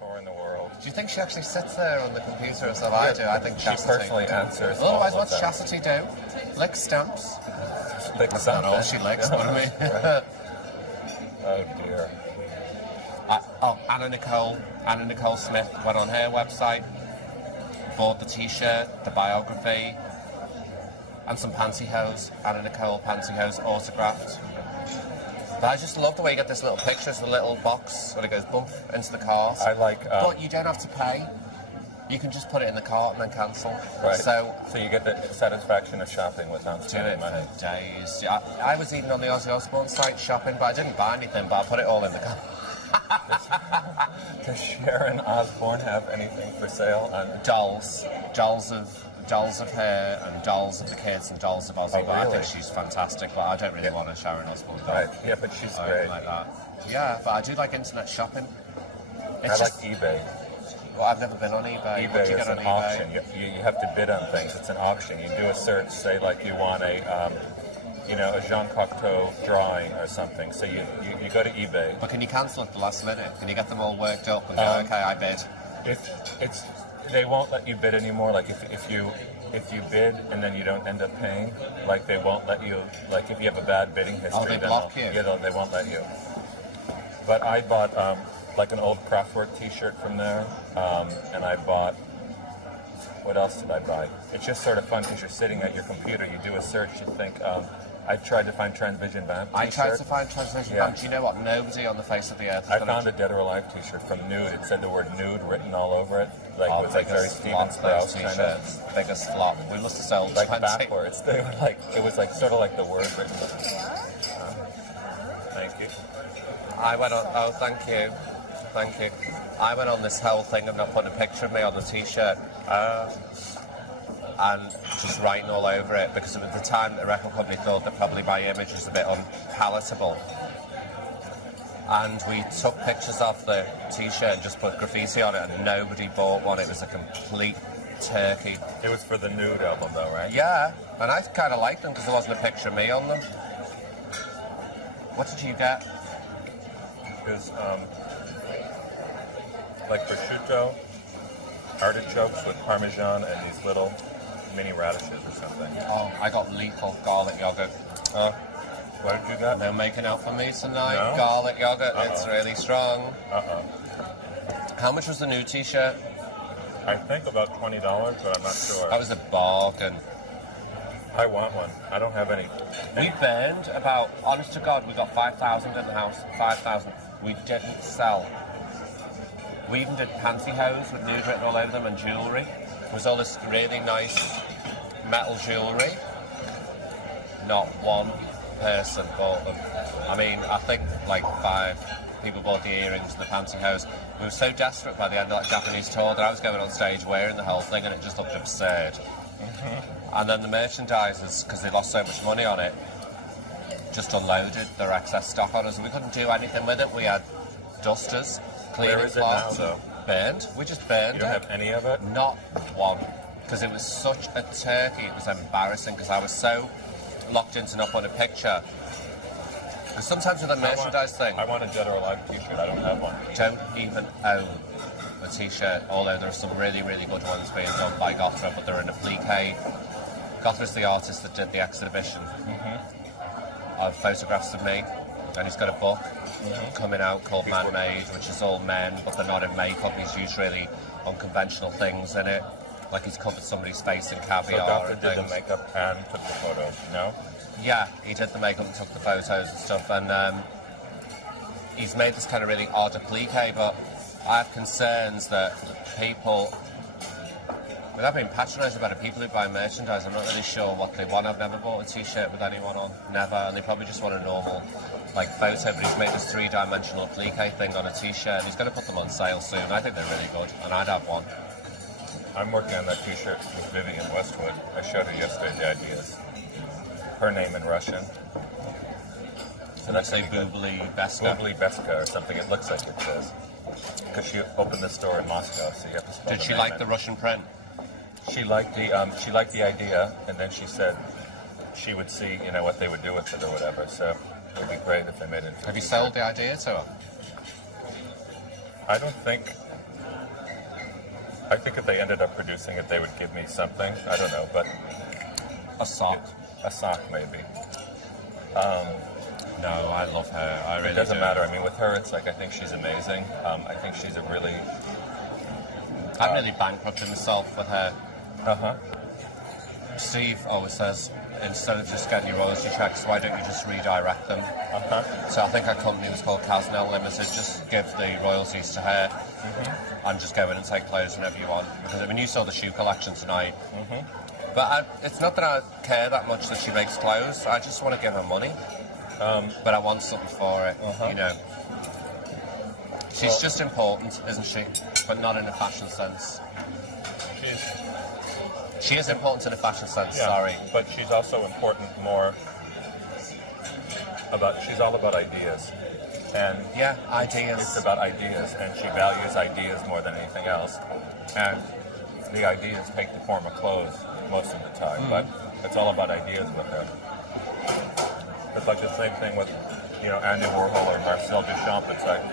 tour in the world. Do you think she actually sits there on the computer as well? I do. I think she Chastity personally answers. Otherwise, what's Chastity do? Lick stamps. Lick That's not all she licks, but I mean. Right. Oh dear. Anna Nicole Smith went on her website, bought the T-shirt, the biography, and some pantyhose. Anna Nicole pantyhose autographed. But I just love the way you get this little picture, it's a little box when it goes bump into the cart. I like. But you don't have to pay. You can just put it in the cart and then cancel. Right. So you get the satisfaction of shopping without spending money. For days. I was even on the Ozzy Osbourne site shopping, but I didn't buy anything. But I put it all in the cart. Does Sharon Osbourne have anything for sale? Dolls of her, and dolls of the kids, and dolls of Ozzy. Oh, but really? I think she's fantastic. But I don't really want a Sharon Osbourne doll. Right. Yeah, but she's great. Like that. Yeah, but I do like internet shopping. It's like eBay. Well, I've never been on eBay. eBay is an auction. You have to bid on things. It's an auction. You do a search, say like you want a Jean Cocteau drawing or something. So you go to eBay. But can you cancel at the last minute? Can you get them all worked up and go, okay, I bid? They won't let you bid anymore. Like if you bid and then you don't end up paying, like they won't let you. Like if you have a bad bidding history, they block you. Yeah, they won't let you. But I bought like an old Kraftwerk T-shirt from there, and I bought. What else did I buy? It's just sort of fun because you're sitting at your computer, you do a search, you think. I tried to find Transvision Band. I tried to find Transvision Band. Do you know what? Nobody on the face of the earth. I found a Dead or Alive T-shirt from Nude. It said the word "nude" written all over it. Like it was like very Steven Sprouse kind of. Biggest flop. We must have sold like 20. Backwards. They were like it was like sort of like the word written. Thank you. I went on. Oh, thank you. I went on this whole thing of not putting a picture of me on the T-shirt. And just writing all over it, because at the time the record company thought that probably my image was a bit unpalatable. And we took pictures off the T-shirt and just put graffiti on it, and nobody bought one. It was a complete turkey. It was for the Nude album though, right? Yeah, and I kind of liked them because there wasn't a picture of me on them. What did you get? It was like prosciutto, artichokes with Parmesan, and these little mini radishes or something. Oh, I got lethal garlic yogurt. What did you get? No making out for me tonight. No? Garlic yogurt, it's really strong. Uh-oh. How much was the new T-shirt? I think about $20, but I'm not sure. That was a bargain. I want one. I don't have any. We burned about, honest to God, we got 5,000 in the house. 5,000. We didn't sell. We even did pantyhose with Nude written all over them and jewellery. It was all this really nice metal jewellery. Not one person bought them. I mean, I think like 5 people bought the earrings and the pantyhose. We were so desperate by the end of that Japanese tour that I was going on stage wearing the whole thing and it just looked absurd. And then the merchandisers, because they lost so much money on it, just unloaded their excess stock on us and we couldn't do anything with it. We had dusters, cleaning Where is it now, cloths. though? Burned. We just burned You don't have any of it? Not one. Because it was such a turkey, it was embarrassing because I was so locked into not putting a picture. Because sometimes with a merchandise thing... I want a Dead or Alive T-shirt, I don't have one. Don't even own a T-shirt, although there are some really, really good ones being done by Gothra, but they're in a Fleekade. Gothra's the artist that did the exhibition of photographs of me, and he's got a book coming out called Man Made, which is all men, but they're not in makeup. He's used really unconventional things in it, like he's covered somebody's face in caviar. So Gothra did the makeup and took the photos, no? Yeah, he did the makeup and took the photos and stuff, and he's made this kind of really odd applique, but I have concerns that people, without being patronised about it, people who buy merchandise, I'm not really sure what they want. I've never bought a T-shirt with anyone on, never, and they probably just want a normal like photo, but he's made this 3-dimensional applique thing on a T-shirt, and he's going to put them on sale soon. I think they're really good, and I'd have one. I'm working on that T-shirt with Vivian Westwood. I showed her yesterday the ideas. Her name in Russian. So let's say Bubly Beska. Bubly Beska or something. It looks like it says. Because she opened the store in Moscow, so you have to spell Did she like the Russian print? She liked the idea, and then she said she would see, you know, what they would do with it or whatever. So it would be great if they made it. Have you sold the idea to her? I don't think I think if they ended up producing it, they would give me something. I don't know, but A sock. a sock maybe. No, I love her. I really It doesn't do. matter. I mean, with her, it's like I think she's amazing. I think she's a really. I'm nearly bankrupted myself with her. Uh-huh. Steve always says, instead of just getting your royalty checks, why don't you just redirect them? So I think our company was called Casnell Limited. Just give the royalties to her and just go in and take clothes whenever you want. Because I mean, you saw the shoe collection tonight. But it's not that I care that much that she makes clothes. I just want to give her money. But I want something for it, you know. She's just important, isn't she? But not in a fashion sense. She is important in a fashion sense, Yeah, sorry. but she's also important more about, she's all about ideas. And Yeah, ideas. it's about ideas, and she values ideas more than anything else. And the ideas take the form of clothes most of the time, but it's all about ideas with her. It's like the same thing with, you know, Andy Warhol or Marcel Duchamp. It's like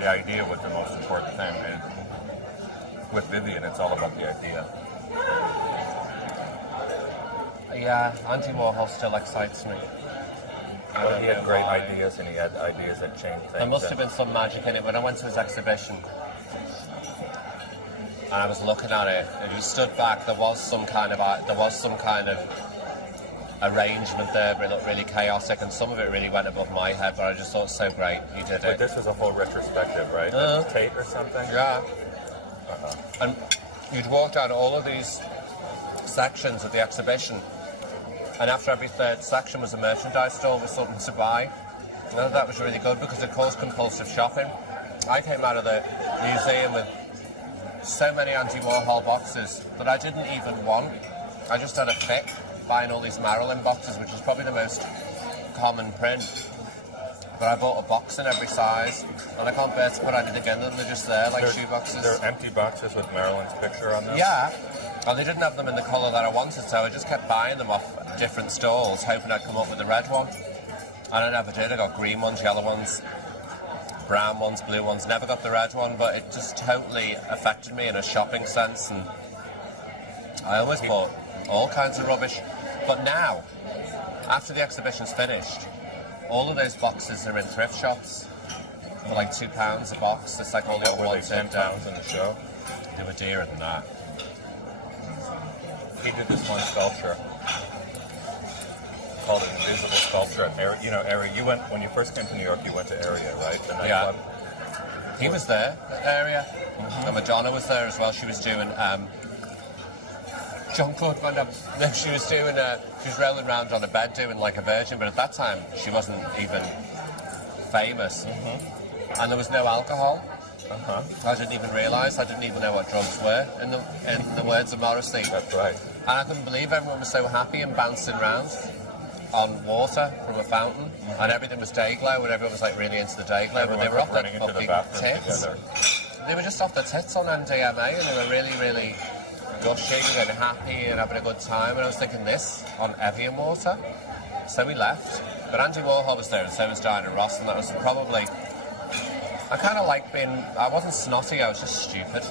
the idea was the most important thing. And with Vivian, it's all about the idea. Yeah, Andy Warhol still excites me. But he had great why. ideas, and he had ideas that changed things. There must and- have been some magic in it. When I went to his exhibition and I was looking at it, and he stood back, there was some kind of arrangement there, but it looked really chaotic, and some of it really went above my head, but I just thought it was so great he did But it. this is a whole retrospective, right? Uh-huh. That's Tate or something? Yeah. And you'd walk down all of these sections of the exhibition, and after every third section was a merchandise store with something to buy. And that was really good because it caused compulsive shopping. I came out of the museum with so many Andy Warhol boxes that I didn't even want. I just had a fit buying all these Marilyn boxes, which is probably the most common print. But I bought a box in every size, and I can't bear to put anything in them. They're just there, like shoe boxes. They're empty boxes with Marilyn's picture on them? Yeah, and they didn't have them in the colour that I wanted, so I just kept buying them off different stalls, hoping I'd come up with the red one. And I never did. I got green ones, yellow ones, brown ones, blue ones. Never got the red one, but it just totally affected me in a shopping sense. And I always bought all kinds of rubbish. But now, after the exhibition's finished, all of those boxes are in thrift shops for like £2 a box. It's like all the old Were they ones in £10 in the show? They were dearer than that. He did this one sculpture called an invisible sculpture at Area. You know, Area. You went when you first came to New York. You went to Area, right? The Yeah. nightclub. He was there, that area. And Madonna was there as well. She was doing Jean-Claude Van Damme. No, she was doing she was rolling around on a bed doing like a virgin, but at that time she wasn't even famous. And there was no alcohol. I didn't even realise. I didn't even know what drugs were, in the words of Morrissey. That's right. And I couldn't believe everyone was so happy and bouncing around on water from a fountain, and everything was day glow, and everyone was like really into the day glow, but they were off their running into the fucking bathroom tits. together. They were just off their tits on NDMA, and they were really, really gushing and happy and having a good time. And I was thinking, this on Evian water? So we left. But Andy Warhol was there, and so was Diana Ross, and that was probably... I kind of like being... I wasn't snotty, I was just stupid.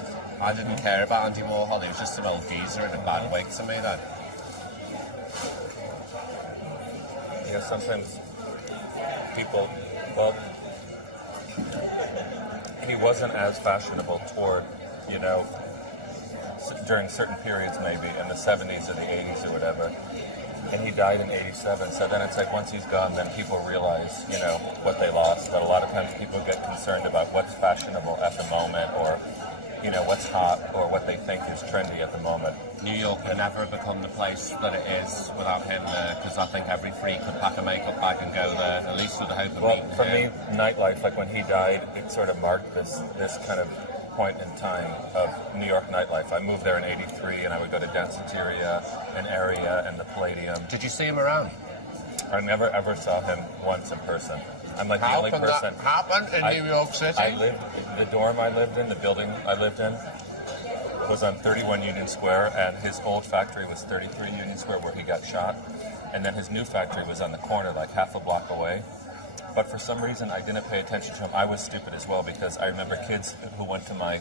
I didn't care about Andy Warhol. He was just an old geezer in a bad way to me then. Yeah, sometimes people, well, he wasn't as fashionable toward, you know, during certain periods maybe, in the 70s or the 80s or whatever. And he died in 87, so then it's like once he's gone, then people realize, you know, what they lost. But a lot of times people get concerned about what's fashionable at the moment, or, you know, what's hot, or what they think is trendy at the moment. New York will never become the place that it is without him there, because I think every freak would pack a makeup bag and go there, at least with the hope of Well, meeting for him. me, nightlife, like when he died, it sort of marked this kind of point in time of New York nightlife. I moved there in '83, and I would go to Danceteria and Area and the Palladium. Did you see him around? I never ever saw him once in person. I'm like the How only can person. that happen in New York City? I lived, the dorm I lived in, the building I lived in, was on 31 Union Square, and his old factory was 33 Union Square where he got shot. And then his new factory was on the corner, like half a block away. But for some reason, I didn't pay attention to him. I was stupid as well, because I remember kids who went to my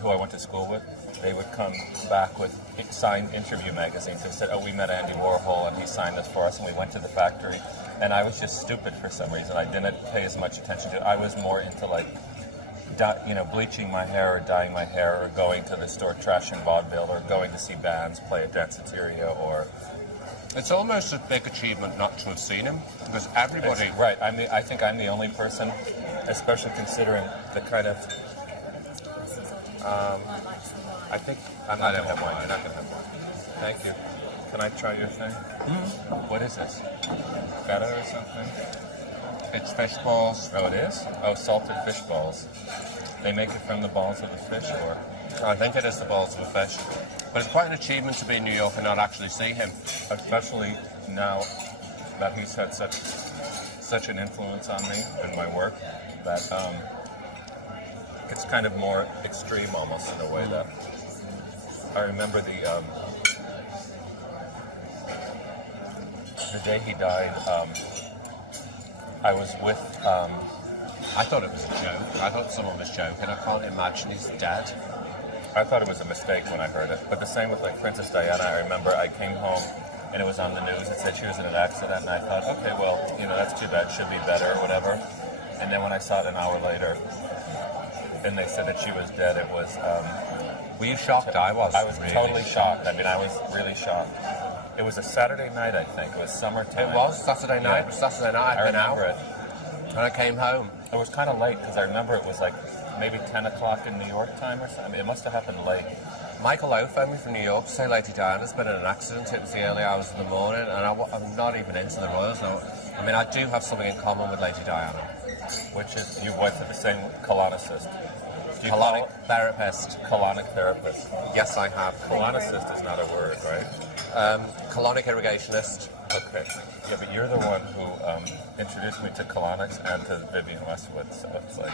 who I went to school with, they would come back with signed interview magazines and said, "Oh, we met Andy Warhol and he signed this for us," and we went to the factory. And I was just stupid for some reason. I didn't pay as much attention to it. I was more into like, bleaching my hair or dyeing my hair or going to the store, trashing vaudeville, or going to see bands play at Danceteria or... It's almost a big achievement not to have seen him, because everybody... Right. I think I'm the only person, especially considering the kind of... I think... I'm not going to have wine. You're not going to have wine. Thank you. Can I try your thing? Mm-hmm. What is this? Feta or something? It's fish balls. Oh, it is? Oh, salted fish balls. They make it from the balls of the fish, or? I think it is the balls of the fish. But it's quite an achievement to be in New York and not actually see him. Especially now that he's had such an influence on me and my work, that it's kind of more extreme almost in a way that I remember the day he died, I was with... I thought it was a joke. I thought someone was joking. I can't imagine he's dead. I thought it was a mistake when I heard it. But the same with like Princess Diana. I remember I came home and it was on the news. It said she was in an accident, and I thought, okay, well, that's too bad. Should be better or whatever. And then when I saw it an hour later, and they said that she was dead, it was... were you shocked? I was. I was really totally shocked. I mean, I was really shocked. It was a Saturday night, I think. It was summertime. It was Saturday night. Yeah. It was Saturday night. I remember it. And I came home. It was kind of late because I remember it was like maybe 10 o'clock in New York time or something. I mean, it must have happened late. Michael O phoned me from New York to say Lady Diana's been in an accident. It was the early hours of the morning, and I'm not even into the royals now. I mean, I do have something in common with Lady Diana. Which is you went to the same colonicist. Colonic therapist. Colonic therapist. Yes, I have. Colonicist is not a word, right? Colonic irrigationist. Okay. Yeah, but you're the one who introduced me to colonics and to Vivian Westwood, so it's like,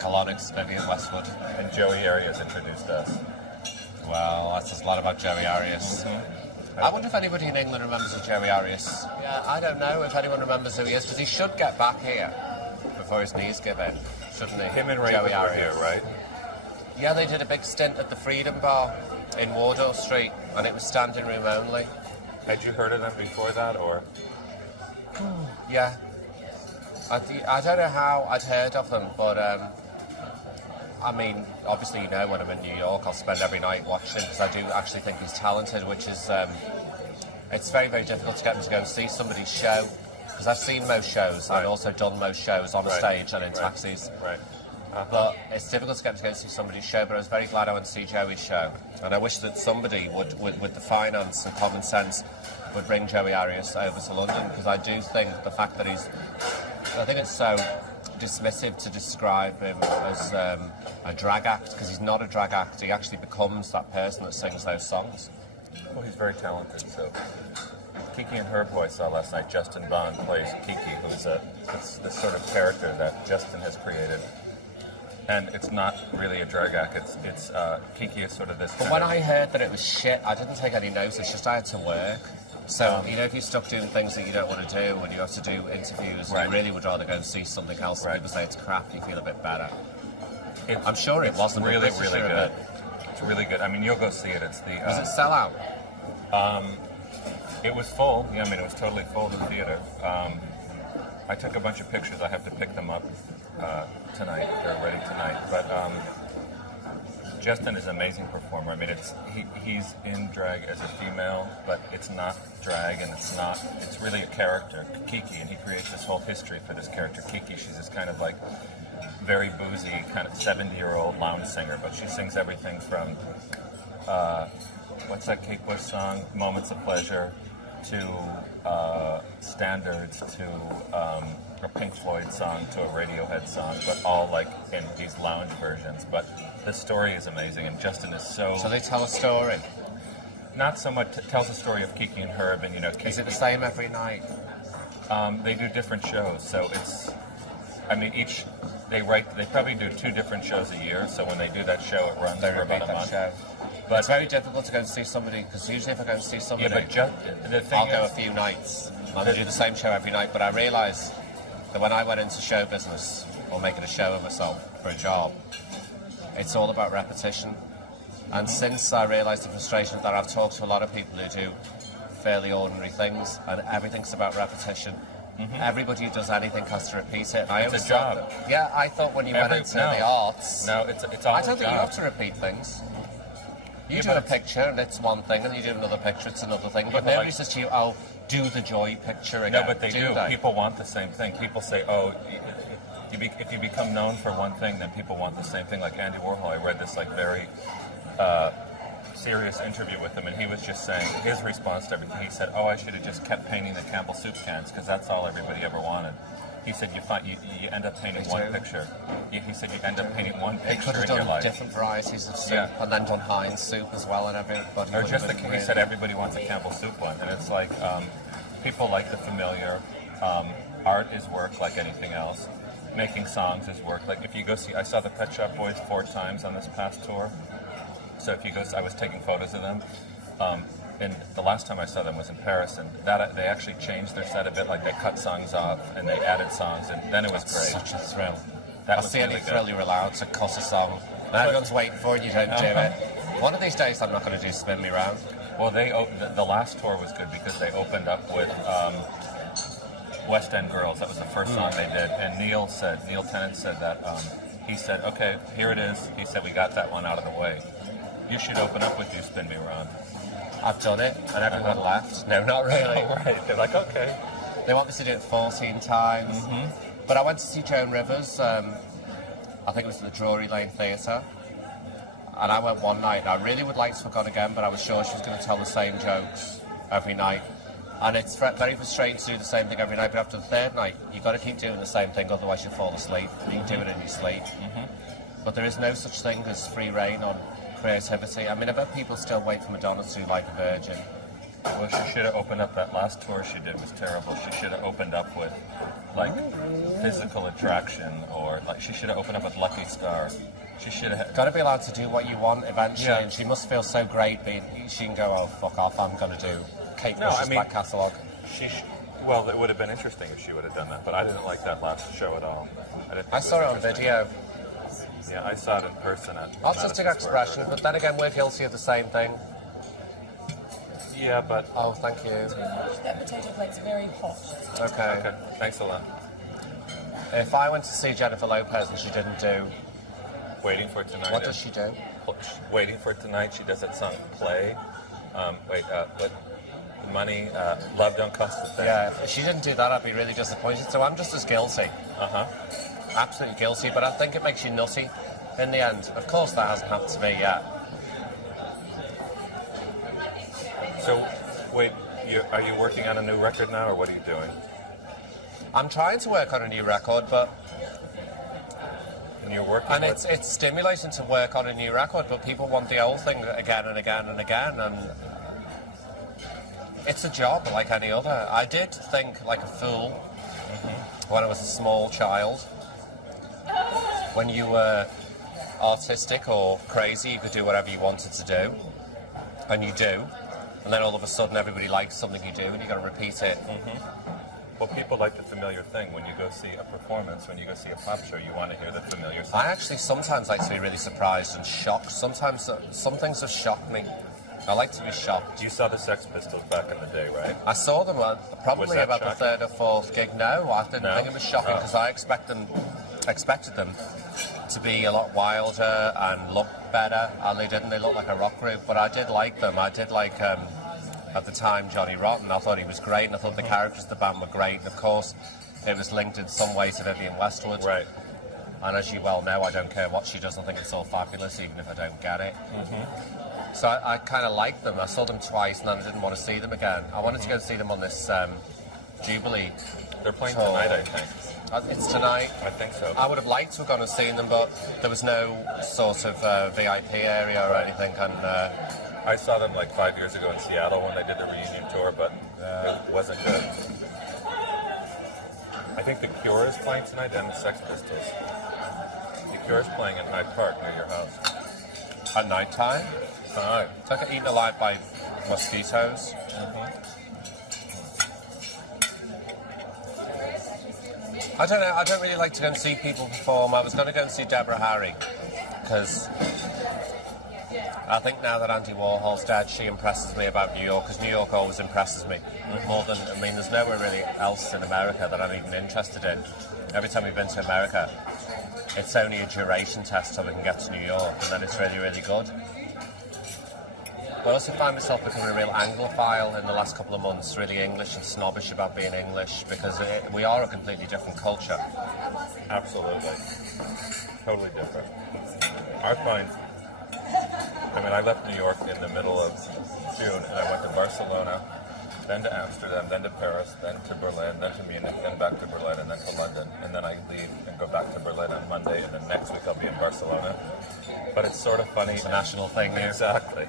Colonics, Vivian Westwood. And Joey Arias introduced us. Well, that says a lot about Joey Arias. Mm-hmm. I wonder if anybody in England remembers of Joey Arias. Yeah, I don't know if anyone remembers who he is, because he should get back here before his knees give in, shouldn't he? Him and Ray Joey were Arias. here, right? Yeah, they did a big stint at the Freedom Bar in Wardour Street, and it was standing room only. Had you heard of them before that, or? Yeah. I don't know how I'd heard of them, but I mean, obviously, when I'm in New York, I'll spend every night watching, because I do actually think he's talented, which is, it's very, very difficult to get him to go and see somebody's show, because I've seen most shows, Right. and also done most shows on stage and in taxis. Right. But it's difficult to get him to go and see somebody's show, but I was very glad I went to see Joey's show. And I wish that somebody would, with the finance and common sense, would bring Joey Arias over to London, because I do think the fact that I think it's so dismissive to describe him as a drag act, because he's not a drag act. He actually becomes that person that sings those songs. Well, he's very talented, so... Kiki and Herb, who I saw last night, Justin Bond plays Kiki, who's this sort of character that Justin has created. And it's not really a drag act. It's Kiki is sort of this. But when I heard that it was shit, I didn't take any notice. It's just I had to work. So if you're stuck doing things that you don't want to do, and you have to do interviews, and you really would rather go and see something else, and people say it's crap, you feel a bit better. I'm sure it wasn't really, really good. It's really good. I mean, you'll go see it. It's the. Was it sell out? It was full. Yeah, I mean, it was totally full, the theater. I took a bunch of pictures. I have to pick them up tonight. They're ready tonight. But Justin is an amazing performer. I mean, he's in drag as a female, but it's not drag, and it's really a character, Kiki, and he creates this whole history for this character, Kiki. She's this kind of like very boozy, kind of 70-year-old lounge singer, but she sings everything from, what's that Kate Bush song? Moments of Pleasure, to standards, to a Pink Floyd song, to a Radiohead song, but all like in these lounge versions. But the story is amazing, and Justin is so... So they tell a story? Not so much, tells the story of Kiki and Herb, and Kiki... Is it the same every night? They do different shows, so it's... I mean, they probably do 2 different shows a year, so when they do that show, it runs for about a month. Show. But it's very difficult to go and see somebody, because usually if I go and see somebody, the thing I'll go a few nights. I'll do the same show every night, but I realise that when I went into show business, or making a show of myself for a job, It's all about repetition. And since I realised the frustration of that, I've talked to a lot of people who do fairly ordinary things, and everything's about repetition. Everybody who does anything has to repeat it. And It's a job. Yeah, I thought when you went into the arts... No, it's all I don't a think you job. have to repeat things. You Yeah, do but a it's- picture and it's one thing, and you do another picture, it's another thing. But People nobody like- says to you, oh, do the joy picture again. No, but they do. They? People want the same thing. People say, oh, if you become known for one thing, then people want the same thing. Like Andy Warhol, I read this like very serious interview with him, and he was just saying his response to everything. He said, "Oh, I should have just kept painting the Campbell soup cans because that's all everybody ever wanted." He said, "You end up painting one picture." He said, "You end up painting one They could picture have in your done life." different varieties of soup, Yeah. and then done Heinz soup as well, and everybody Or would just have been he said everybody wants a Campbell soup one, and it's like people like the familiar. Art is work like anything else. Making songs is work. Like if you go see, I saw the Pet Shop Boys 4 times on this past tour. So if you go, I was taking photos of them. And the last time I saw them was in Paris, and that they actually changed their set a bit. Like they cut songs off and they added songs, and then it was great. such a thrill. That That's was the really only good. thrill you're allowed, to cut a song. And everyone's waiting for it, and you don't do it. One of these days, I'm not going to do Spin Me Round. Well, the last tour was good because they opened up with West End Girls. That was the first song they did, and Neil Tennant said that he said, "Okay, here it is." He said, "We got that one out of the way. You should open up with You Spin Me Round." I've done it, and everyone laughed. No, not really. Right? They're like, "Okay." They want me to do it 14 times. But I went to see Joan Rivers, I think it was at the Drury Lane Theatre. And I went one night, and I really would like to have gone again, but I was sure she was going to tell the same jokes every night. And it's very frustrating to do the same thing every night, but after the third night, you've got to keep doing the same thing, otherwise you'll fall asleep. You can do it in your sleep. But there is no such thing as free reign on creativity. I mean, I bet people still wait for Madonna to do Like a Virgin. Well, she should have opened up. That last tour she did was terrible. She should have opened up with like Physical Attraction, or like she should have opened up with Lucky Star. She should have. Got to be allowed to do what you want eventually, Yeah. and she must feel so great being. She can go, oh fuck off, I'm going to do Kate Bush's back catalogue. Well, it would have been interesting if she would have done that, but I didn't like that last show at all. I saw it on video. Yeah, I saw it in person at Artistic Madison Square expression, Garden. but then again, we're guilty of the same thing. Yeah, but Oh, thank you. That potato plate's very hot. Okay. thanks a lot. If I went to see Jennifer Lopez and she didn't do, Waiting for Tonight. what does she do? Waiting for Tonight. She does that song Play. But Money, Love Don't Cost a Thing. Yeah, if she didn't do that, I'd be really disappointed. So I'm just as guilty. Absolutely guilty, but I think it makes you nutty in the end. Of course, that hasn't happened to me yet. So, wait, are you working on a new record now, or what are you doing? I'm trying to work on a new record, but And you're working and with... it's stimulating to work on a new record, but people want the old thing again and again and again, and it's a job like any other. I did think like a fool when I was a small child. When you were artistic or crazy, you could do whatever you wanted to do, and you do, and then all of a sudden everybody likes something you do, and you've got to repeat it. Well, people like the familiar thing. When you go see a performance, when you go see a pop show, you want to hear the familiar thing. I actually sometimes like to be really surprised and shocked. Sometimes some things have shocked me. I like to be shocked. You saw the Sex Pistols back in the day, right? I saw them Was probably that about the shocking? third or fourth gig. No, I didn't No? think it was shocking Oh. because I expected them to be a lot wilder and look better, and they didn't. They looked like a rock group, but I did like them. I did like, at the time, Johnny Rotten. I thought he was great, and I thought the characters of the band were great, and of course, it was linked in some way to Vivienne Westwood. Right. And as you well know, I don't care what she does. I think it's all fabulous, even if I don't get it. So I kind of liked them. I saw them twice, and then I didn't want to see them again. I wanted to go see them on this Jubilee. They're playing tour. tonight, I think. It's tonight. I think so. I would have liked to have gone and seen them, but there was no sort of VIP area or anything. And I saw them like 5 years ago in Seattle when they did the reunion tour, but it wasn't good. I think The Cure is playing tonight and the Sex Pistols. The Cure is playing in Hyde Park near your house. at night time, Tonight. it's like eaten alive by mosquitoes. I don't know. I don't really like to go and see people perform. I was going to go and see Deborah Harry because I think now that Andy Warhol's dead, she impresses me about New York, because New York always impresses me more than, I mean, there's nowhere really else in America that I'm even interested in. Every time we've been to America, it's only a duration test till we can get to New York, and then it's really, really good. I also find myself becoming a real Anglophile in the last couple of months, really English and snobbish about being English, because we are a completely different culture. Absolutely. Totally different. I find, I mean, I left New York in the middle of June, and I went to Barcelona, then to Amsterdam, then to Paris, then to Berlin, then to Munich, then back to Berlin, and then to London. And then I leave and go back to Berlin on Monday, and then next week I'll be in Barcelona. But it's sort of funny. It's a national thing here. Exactly.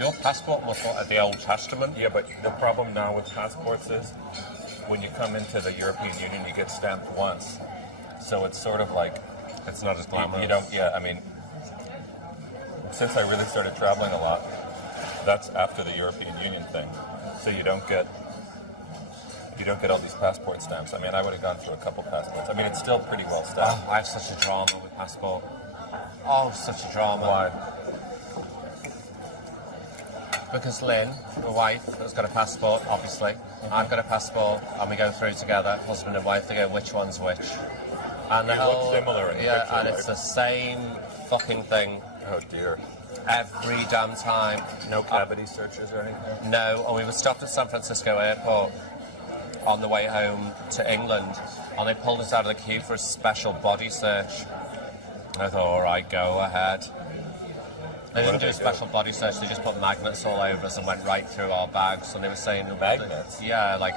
Your passport was what, the Old Testament? Yeah, but the problem now with passports is when you come into the European Union, you get stamped once. So it's sort of like... It's not as glamorous. You don't, yeah, I mean, since I really started traveling a lot, that's after the European Union thing. So you don't get all these passport stamps. I mean, I would have gone through a couple passports. I mean, it's still pretty well stamped. Oh, I have such a drama with passport. Oh, such a drama. Why? Because Lynn, my wife, has got a passport, obviously. I've got a passport, and we go through together, husband and wife, to go which one's which. And the You whole, look similar in the yeah, picture, and it's right? the same fucking thing Oh, dear. every damn time. No cavity searches or anything? No, and we were stopped at San Francisco airport on the way home to England, and they pulled us out of the queue for a special body search. I thought, all right, go ahead. They didn't do a special body search, they just put magnets all over us and went right through our bags, and they were saying... Magnets? Yeah, like,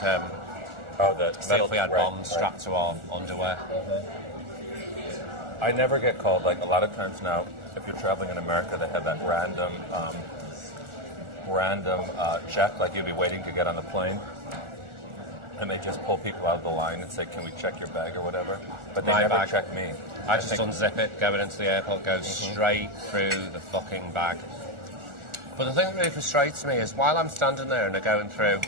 see if we had bombs strapped to our underwear. I never get called, like a lot of times now, if you're traveling in America, they have that random check, like you'll be waiting to get on the plane, and they just pull people out of the line and say, can we check your bag or whatever? But they My never bag. check me. I just unzip it, going into the airport, go straight through the fucking bag. But the thing that really frustrates me is while I'm standing there and they're going through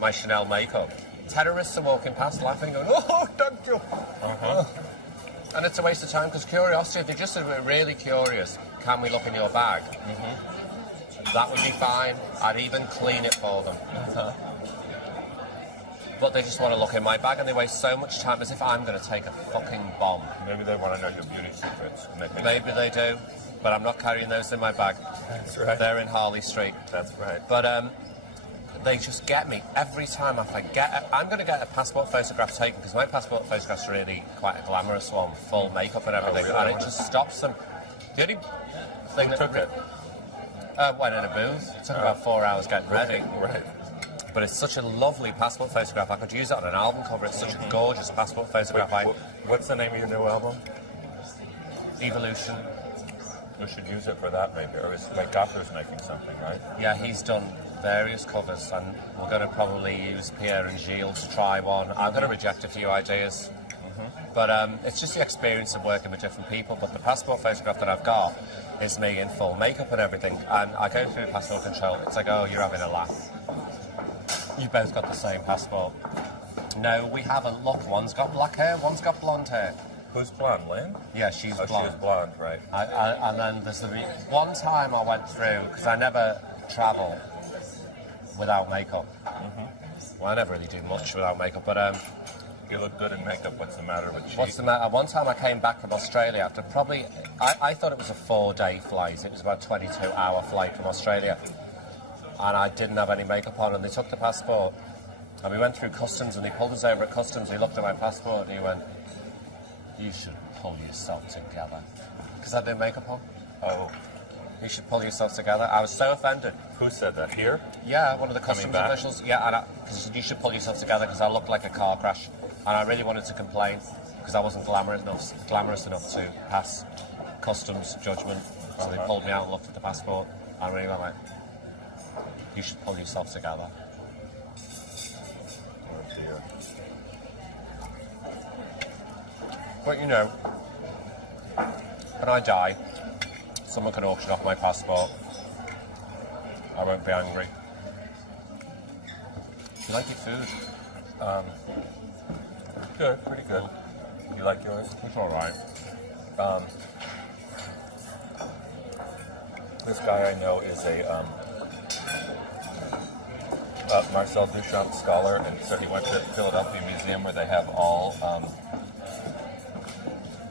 my Chanel makeup, terrorists are walking past laughing, going, oh, thank you. And it's a waste of time, because curiosity, if they're just really curious, can we look in your bag? That would be fine. I'd even clean it for them. But they just want to look in my bag, and they waste so much time as if I'm going to take a fucking bomb. Maybe they want to know your beauty secrets. Maybe they do, but I'm not carrying those in my bag. That's right. They're in Harley Street. That's right. But they just get me every time. If I get, I'm going to get a passport photograph taken, because my passport photograph's really quite a glamorous one, full makeup and everything, really? and it just stops them. The only thing Who took it? went in a booth. It took about 4 hours getting ready. Right. But it's such a lovely passport photograph. I could use it on an album cover. It's such a gorgeous passport photograph. What's the name of your new album? Evolution. We should use it for that, maybe. Or is like Gothar's making something, right? Yeah, he's done various covers, and we're going to probably use Pierre and Gilles to try one. I'm going to reject a few ideas. But it's just the experience of working with different people. But the passport photograph that I've got is me in full makeup and everything. And I go through passport control. It's like, oh, you're having a laugh. You've both got the same passport. No, we haven't. Look, one's got black hair, one's got blonde hair. Who's blonde, Lynn? Yeah, she's Oh, blonde. she was blonde, right. And then there's the... One time I went through, because I never travel without makeup. Well, I never really do much without makeup, but... You look good in makeup. What's the matter with you? What's the matter? One time I came back from Australia after probably... I thought it was a 4-day flight. It was about a 22-hour flight from Australia. And I didn't have any makeup on, and they took the passport. And we went through customs, and they pulled us over at customs. He looked at my passport, and he went, you should pull yourself together. Because I had no makeup on. Oh. You should pull yourself together. I was so offended. Who said that? Here? Yeah, one of the customs back? officials. Yeah, and he said, you should pull yourself together, because I looked like a car crash. And I really wanted to complain, because I wasn't glamorous enough to pass customs judgment. So they pulled me out and looked at the passport. And I really went like, you should pull yourself together. Oh, dear. But you know, when I die, someone can auction off my passport. I won't be angry. Do you like your food? Good, pretty good. You like yours? It's all right. This guy I know is a Marcel Duchamp scholar, and so he went to the Philadelphia Museum where they have all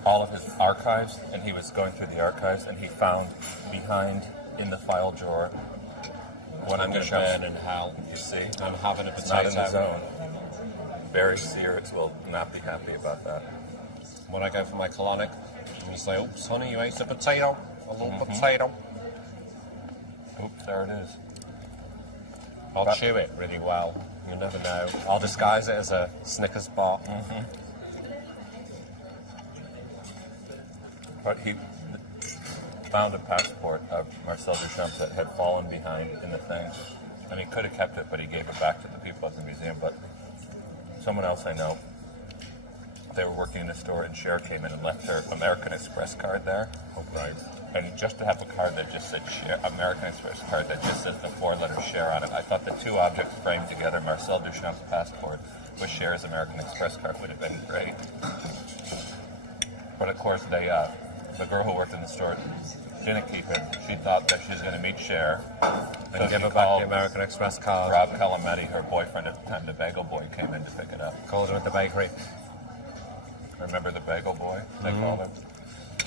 of his archives, and he was going through the archives, and he found behind in the file drawer When I'm going to burn in hell. You see, I'm having a it's not potato. in the zone. Barry Sears will not be happy about that. When I go for my colonic, and you say, oops, honey, you ate a potato. A little potato. Oops, there it is. I'll chew it really well. You'll never know. I'll disguise it as a Snickers bar. But he found a passport of Marcel Duchamp that had fallen behind in the thing. And he could have kept it, but he gave it back to the people at the museum. But someone else I know, they were working in a store, and Cher came in and left her American Express card there. Oh, right. And just to have a card that just said Cher, American Express card that just says the 4 letters Cher on it, I thought the two objects framed together, Marcel Duchamp's passport with Cher's American Express card, would have been great. But of course, the girl who worked in the store didn't keep it. She thought that she was going to meet Cher. And give her back the American Express card. Rob Calametti, her boyfriend at the time, the bagel boy, came in to pick it up. Called her at the bakery. Remember the bagel boy, they called him?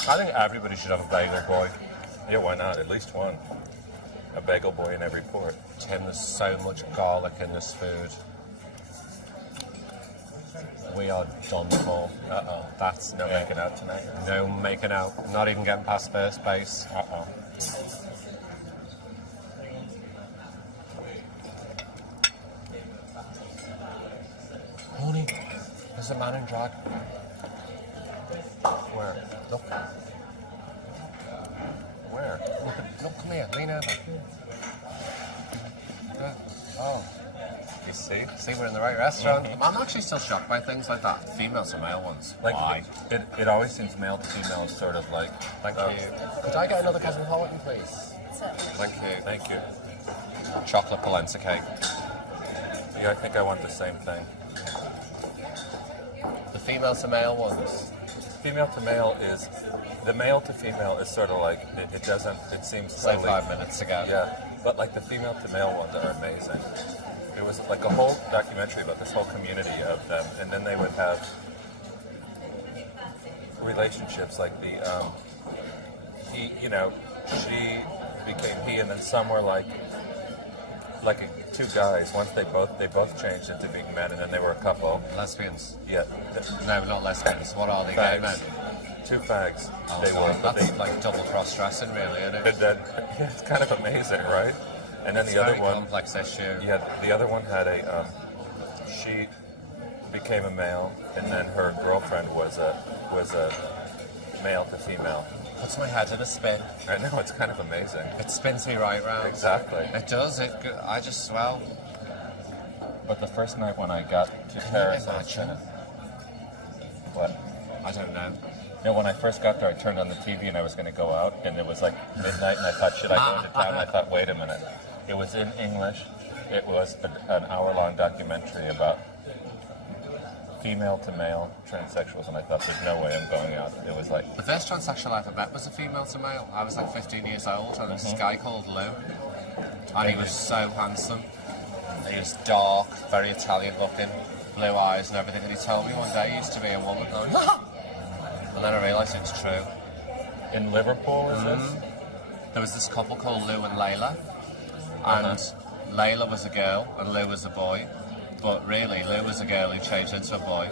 I think everybody should have a bagel boy. Yeah, why not? At least one. A bagel boy in every port. Tim, there's so much garlic in this food. We are done for. Uh-oh. That's No making out tonight? No making out. Not even getting past first base. Uh-oh. Honey, there's a man in drag. Where? Look. Where? Look, come here, lean over. There. Oh. You see? See, we're in the right restaurant. I'm actually still shocked by things like that. Female to male ones. Like, Why? it always seems male to female is sort of like... Thank you. Could I get another cosmopolitan, please? Thank you. Thank you. Chocolate polenta cake. Yeah, I think I want the same thing. The female to male ones. Female to male is... The male to female is sort of like... It doesn't... It seems Say totally... 5 minutes ago. Yeah, but like the female to male ones are amazing. It was like a whole documentary about this whole community of them, and then they would have relationships like the, he, you know, she became he, and then some were like two guys. Once they both changed into being men, and then they were a couple. Lesbians. Yeah, No, not lesbians. What are they? Gay men. fags. Two fags. Oh, They were. that's like double cross-dressing, really, isn't it? And then yeah, it's kind of amazing, right? And then It's the a other very one. complex issue. Yeah, the other one had a, she became a male, and then her girlfriend was a male to female. Puts my head in a spin. I know, it's kind of amazing. It spins me right round. Exactly. It does. I just, well, But the first night when I got to Paris, I was imagine? what? I don't know. You know, when I first got there, I turned on the TV and I was going to go out, and it was like midnight, and I thought, should I go into town? And I thought, wait a minute. It was in English. It was an hour-long documentary about female to male transsexuals, and I thought, there's no way I'm going out. It was like, The first transsexual I ever met was a female to male. I was like 15 years old, and there was this guy called Lou. And he was so handsome. He was dark, very Italian looking, blue eyes and everything. And he told me one day he used to be a woman. And then I realised it was true. in Liverpool, is this? There was this couple called Lou and Layla. And Layla was a girl and Lou was a boy. But really, Lou was a girl who changed into a boy.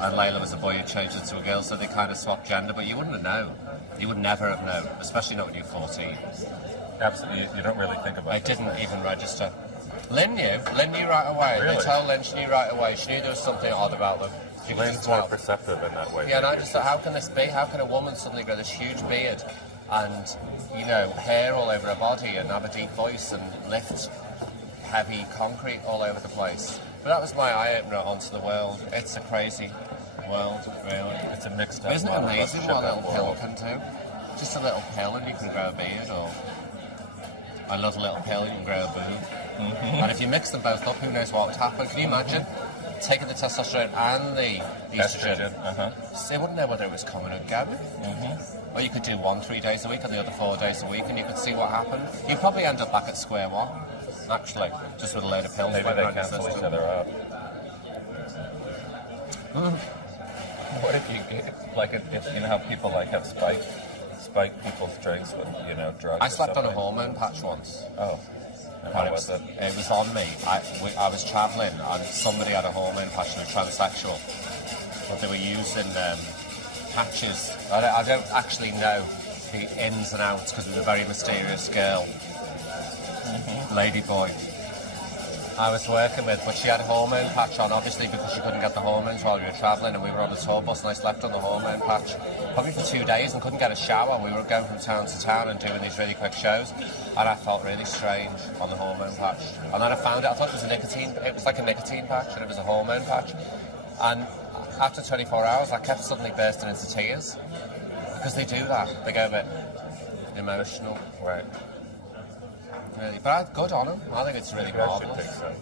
And Layla was a boy who changed into a girl, so they kind of swapped gender. But you wouldn't have known. You would never have known, especially not when you're 14. Absolutely. You don't really think about I this didn't stuff. even register. Lynn knew. Lynn knew right away. Really? They told Lynn she knew right away. She knew there was something odd about them. She could Lynn's just more tell. perceptive in that way. Yeah, and I just thought, how can this be? How can a woman suddenly grow this huge beard and, you know, hair all over her body and have a deep voice and lift heavy concrete all over the place? But that was my eye-opener onto the world. It's a crazy world, really. It's a mixed up. Isn't it model, amazing shut what a up little pill world. can do? Just a little pill and you can grow a beard, or I love a little pill, you can grow a boob. And if you mix them both up, who knows what would happen? Can you imagine? taking the testosterone and the estrogen, Uh-huh. they wouldn't know whether it was coming or going. Or you could do one 3 days a week and the other 4 days a week, and you could see what happened. You'd probably end up back at square one, actually, just with a load of pills. Maybe went they around your cancel each system. other out. What if you get, like, if you know how people like have spike people's drinks with, you know, drugs? I or slept on a something? hormone patch once. Oh. And And how it was it? It was on me. I was travelling and somebody had a hormone patch and was transsexual. But they were using patches. I don't actually know the ins and outs because it was a very mysterious girl. Lady boy. I was working with, but she had a hormone patch on, obviously, because she couldn't get the hormones while we were travelling, and we were on a tour bus, and I slept on the hormone patch, probably for 2 days, and couldn't get a shower. We were going from town to town and doing these really quick shows, and I felt really strange on the hormone patch. And then I found out, I thought it was it was like a nicotine patch, and it was a hormone patch. And after 24 hours, I kept suddenly bursting into tears, because they do that. They go a bit emotional. Right. Really. But good on them. I think it's really Maybe I should marvellous. take some.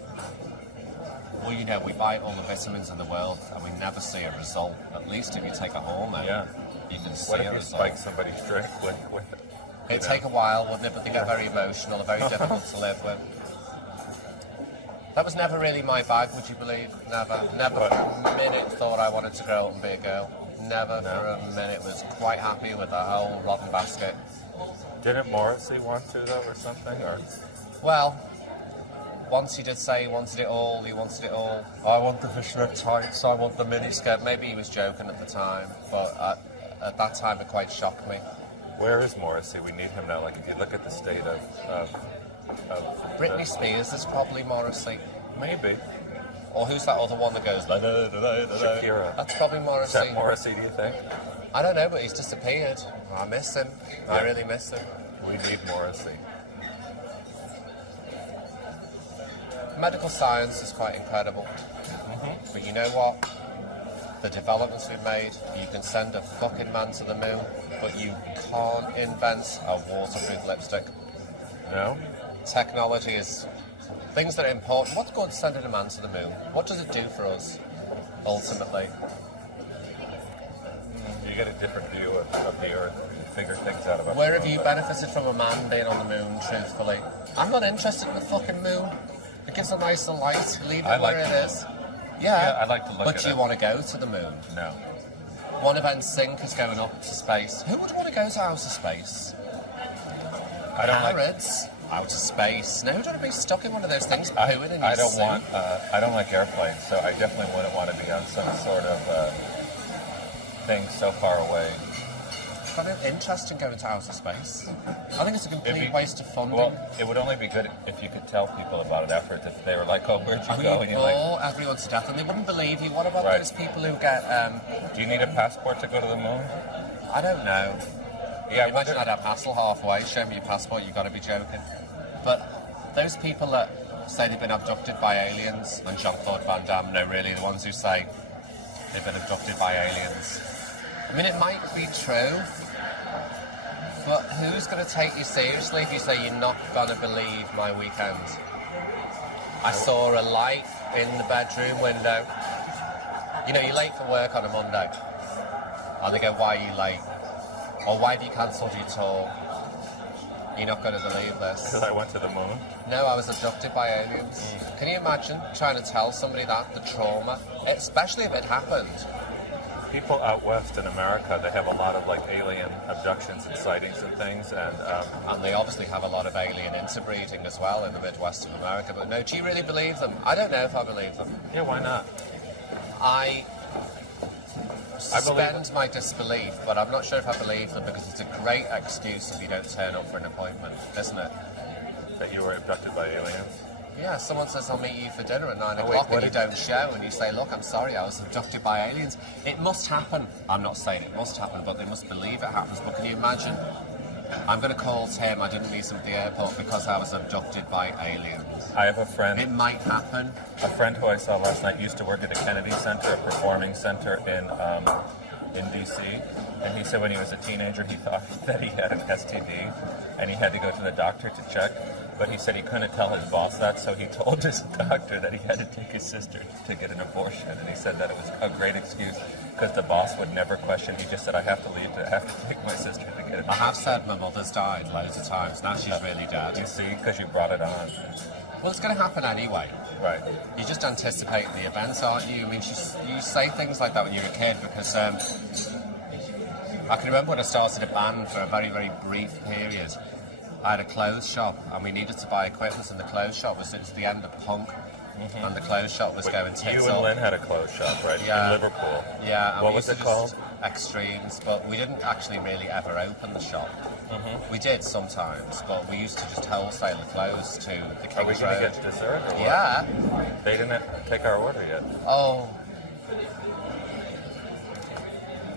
Well, you know, we buy all the vitamins in the world and we never see a result. At least if you take a hormone, Yeah. you can see What a if you result. spike somebody's drink with it? It'd take a while, wouldn't it? But they get very emotional, they're very difficult to live with. That was never really my bag, would you believe? Never. Never What? for a minute thought I wanted to grow up and be a girl. Never No. for a minute. Was quite happy with that whole Robin basket. Didn't Morrissey want to, though, or something? Or Well, once he did say he wanted it all, he wanted it all. I want the fishnet tights, I want the miniskirt. Maybe he was joking at the time, but at that time it quite shocked me. where is Morrissey? We need him now. Like, if you look at the state of Britney Spears is probably Morrissey. maybe Or who's that other one that goes... Shakira. That's probably Is Morrissey. that Morrissey? Do you think? I don't know, but he's disappeared. I miss him. I really miss him. We need Morrissey. Medical science is quite incredible. But you know what? The developments we've made, you can send a fucking man to the moon, but you can't invent a waterproof lipstick. No. Technology is things that are important. What's good sending a man to the moon? What does it do for us, ultimately? You get a different view of the Earth. You figure things out about. Where have you benefited from a man being on the moon, truthfully? I'm not interested in the fucking moon. It gives a nicer light. Leave it I like where it the is. moon. Yeah, Yeah, I like to look but at you it. want to go to the moon. No. One of NSYNC is going up to space. Who would want to go to outer space? I don't like. Pirates? Outer space. No, who would want to be stuck in one of those things pooing in your I don't suit? want. I don't like airplanes, so I definitely wouldn't want to be on some sort of thing so far away. It's kind of interesting going to outer space. I think it's a complete It'd be- waste of funding. Well, it would only be good if you could tell people about it afterwards. If they were like, "Oh, where'd you go?" and you're like, bore everyone to death, and they wouldn't believe you. What about Right. those people who get? "Do you need a passport to go to the moon?" I don't know. Yeah, I Imagine wonder- I'd have hassle halfway. Show me your passport. You've got to be joking. But those people that say they've been abducted by aliens, and Jean-Claude Van Damme, no, really, the ones who say they've been abducted by aliens. I mean, it might be true, but who's going to take you seriously if you say you're not going to believe my weekend? I saw a light in the bedroom window. You know, you're late for work on a Monday. And they go, why are you late? Or why have you cancelled your tour? You're not going to believe this. Because I went to the moon. No, I was abducted by aliens. Can you imagine trying to tell somebody that, the trauma? Especially if it happened. People out west in America, they have a lot of like alien abductions and sightings and things, And they obviously have a lot of alien interbreeding as well in the Midwest of America. But no, do you really believe them? I don't know if I believe them. yeah, why not? I believe suspend my disbelief, but I'm not sure if I believe them because it's a great excuse if you don't turn up for an appointment, isn't it? That you were abducted by aliens. Yeah, someone says, I'll meet you for dinner at 9 Oh, wait, o'clock what and you don't show, and you say, look, I'm sorry, I was abducted by aliens. It must happen. I'm not saying it must happen, but they must believe it happens. But can you imagine? I'm going to call Tim, I didn't meet him at the airport because I was abducted by aliens. I have a friend. It might happen. A friend who I saw last night used to work at the Kennedy Center, a performing center in D.C. And he said when he was a teenager, he thought that he had an STD, and he had to go to the doctor to check. But he said he couldn't tell his boss that, so he told his doctor that he had to take his sister to get an abortion. And he said that it was a great excuse because the boss would never question. He just said, I have to leave. I have to take my sister to get an abortion. I have said my mother's died loads of times. Now she's really dead. You see, because you brought it on. Well, it's going to happen anyway. Right. You just anticipate the events, aren't you? I mean, you say things like that when you're a kid because I can remember when I started a band for a very, very brief period. I had a clothes shop and we needed to buy equipment, and the clothes shop was at the end of punk, and the clothes shop was going tits You up. and Lynn had a clothes shop, right? Yeah. In Liverpool. Yeah. And What we was used it to just- called? Extremes, but we didn't actually really ever open the shop. We did sometimes, but we used to just wholesale the clothes to the Are we King's going to Road. get dessert or what? Yeah. They didn't take our order yet. Oh,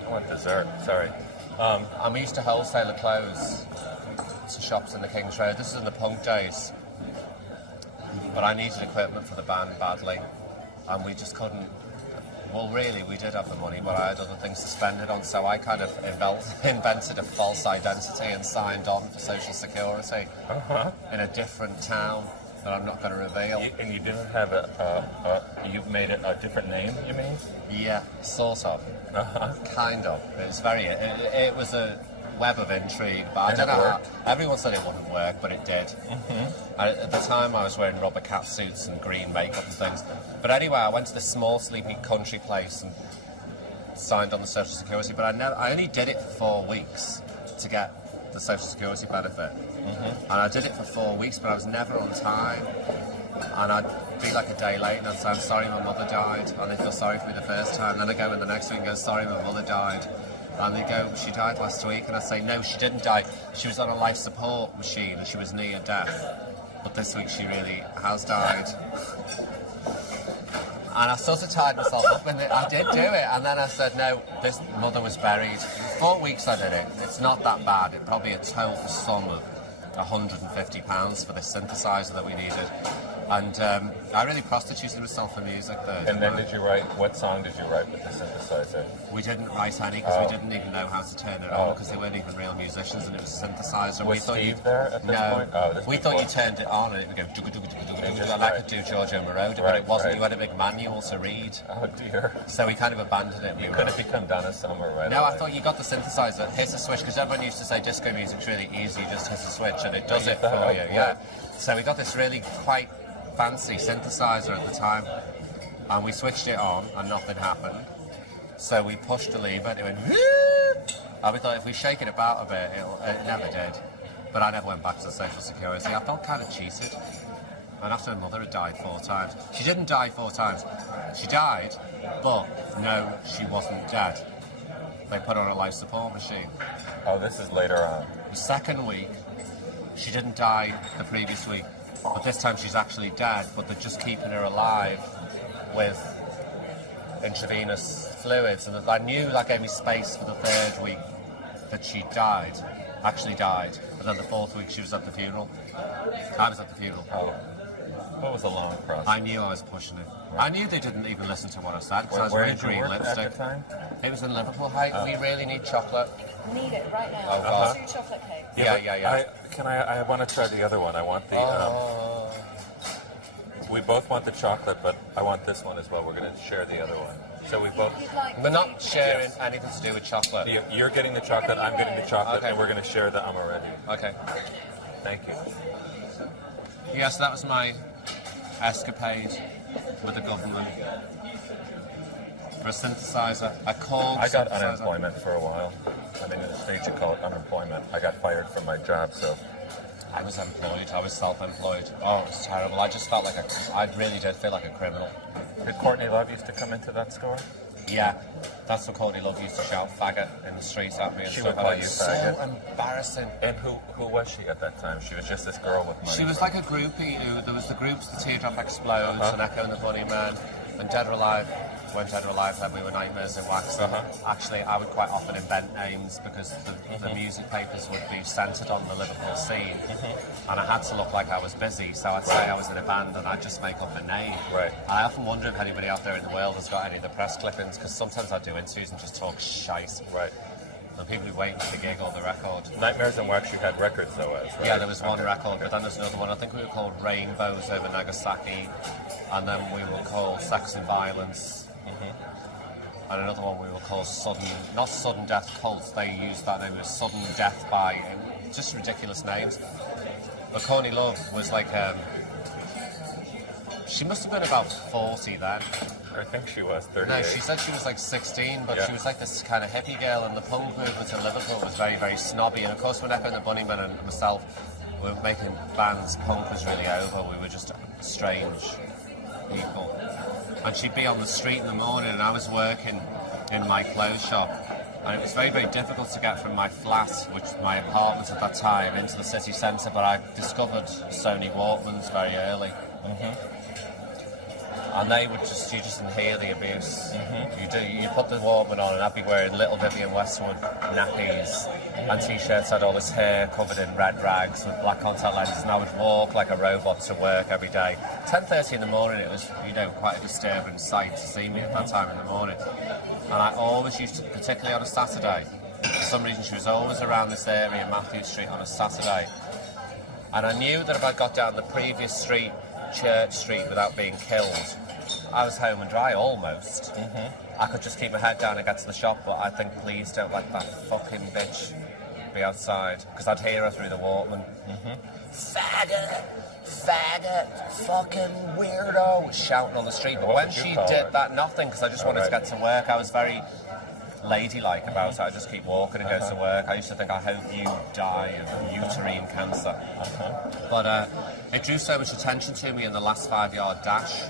I want dessert. Sorry. and we used to wholesale the clothes to shops in the King's Road. This is in the punk days. But I needed equipment for the band badly, and we just couldn't. Well, really, we did have the money, but I had other things to spend it on, so I kind of invented a false identity and signed on for Social Security in a different town that I'm not going to reveal. And you didn't have you made it a different name, you mean? Yeah, sort of. Kind of. It was it was a web of intrigue, but I And don't it know. worked? Everyone said it wouldn't work, but it did. At the time, I was wearing rubber cat suits and green makeup and things. But anyway, I went to this small, sleepy country place and signed on the Social Security. But I only did it for 4 weeks to get the Social Security benefit. And I did it for 4 weeks, but I was never on time. And I'd be like a day late and I'd say, I'm sorry my mother died. And they'd feel sorry for me the first time. Then I go in the next week and go, sorry my mother died. And they go, she died last week. And I say, no, she didn't die. She was on a life support machine and she was near death. But this week she really has died. And I sort of tied myself up and I did do it. And then I said, no, this mother was buried. 4 weeks I did it. It's not that bad. It probably a total sum of £150 for this synthesizer that we needed. And I really prostituted myself for music there. And then what song did you write with the synthesizer? We didn't write any because we didn't even know how to turn it on because they weren't even real musicians and it was a synthesizer. Was Steve there at this point? Oh, this we before. thought you turned it on and it would go And just and I could do Giorgio Moroder, but Right, it wasn't. right. You had a big manual to read. Oh dear. So we kind of abandoned it. You could have become Donna Summer right No, away. I thought you got the synthesizer, hit a switch, because everyone used to say disco music's really easy, you just hit a switch and it does you it thought, for oh, you, yeah. yeah. So we got this really quite fancy synthesizer at the time, and we switched it on and nothing happened. So we pushed the lever and it went, whoo! And we thought if we shake it about a bit, it never did. But I never went back to the Social Security. I felt kind of cheated. And after her mother had died 4 times. She didn't die 4 times. She died, but no, she wasn't dead. They put her on a life support machine. Oh, this is later on. The second week, she didn't die the previous week, but this time she's actually dead, but they're just keeping her alive with intravenous fluids. And I knew that gave me space for the 3rd week that she died, actually died. And then the 4th week she was at the funeral. I was at the funeral. Oh, what was a long process? I knew I was pushing it. I knew they didn't even listen to what I said because I was Where wearing did you green work at lipstick. the time? It was in Liverpool. Hey, we really need chocolate. Need it right now. Oh, God. 2 chocolate cakes. Yeah. I want to try the other one. I want the. We both want the chocolate, but I want this one as well. We're going to share the other one. So we both. You'd like We're not to- sharing anything to do with chocolate. You're getting the chocolate. I'm getting the chocolate, Okay. and we're going to share the amaretti. Okay. Thank you. Yes, that was my escapade with the government. For a synthesizer. I called I got synthesizer. unemployment for a while. I mean, in the States you call it unemployment. I got fired from my job, so. I was employed. I was self-employed. Oh, it was terrible. I just felt like I really did feel like a criminal. Did Courtney Love used to come into that store? Yeah, that's what Courtney Love used to shout faggot in the streets at me and She stuff. would call And you it was faggot? so embarrassing. And who was she at that time? She was just this girl with money. She was like a groupie who, there was the groups, the Teardrop Explodes and Echo and the Bunnymen and Dead or Alive. When Dead or Alive had We Were Nightmares in Wax. Actually, I would quite often invent names because the music papers would be centred on the Liverpool scene. And I had to look like I was busy, so I'd say I was in a band and I'd just make up a name. Right. I often wonder if anybody out there in the world has got any of the press clippings, because sometimes I do interviews and just talk shite. Right. And people were waiting for the gig or the record. Nightmares and Wax, you had records though, as right? Yeah, there was one record, but then there's another one. I think we were called Rainbows Over Nagasaki, and then we were called Sex and Violence, and another one we were called not Sudden Death Cult. They used that name as Sudden Death by just ridiculous names. But Courtney Love was like, she must have been about 40 then. I think she was 38. No, she said she was like 16, but Yeah. she was like this kind of hippie girl, and the punk movement in Liverpool was very, very snobby. And of course, when Echo and the Bunnymen and myself were making bands, punk was really over. We were just strange people. And she'd be on the street in the morning, and I was working in my clothes shop. And it was very, very difficult to get from my flat, which my apartment at that time, into the city centre. But I discovered Sony Walkmans very early. And they would you just didn't hear the abuse. You put the Walkman on, and I'd be wearing little Vivienne Westwood nappies and t-shirts, had all this hair covered in red rags with black contact lenses, and I would walk like a robot to work every day. 10:30 in the morning, it was, quite a disturbing sight to see me at that time in the morning. And I always used to, particularly on a Saturday, for some reason she was always around this area, Matthew Street, on a Saturday. And I knew that if I got down the previous street, Church Street, without being killed, I was home and dry almost. I could just keep my head down and get to the shop, but I'd think, please don't let that fucking bitch be outside, because I'd hear her through the Walkman. Faggot, faggot, fucking weirdo, shouting on the street. But What when would you she call did her? that, nothing, because I just wanted to get to work. I was very ladylike about it. I just keep walking and go to work. I used to think, I hope you die of uterine cancer. But it drew so much attention to me in the last 5-yard dash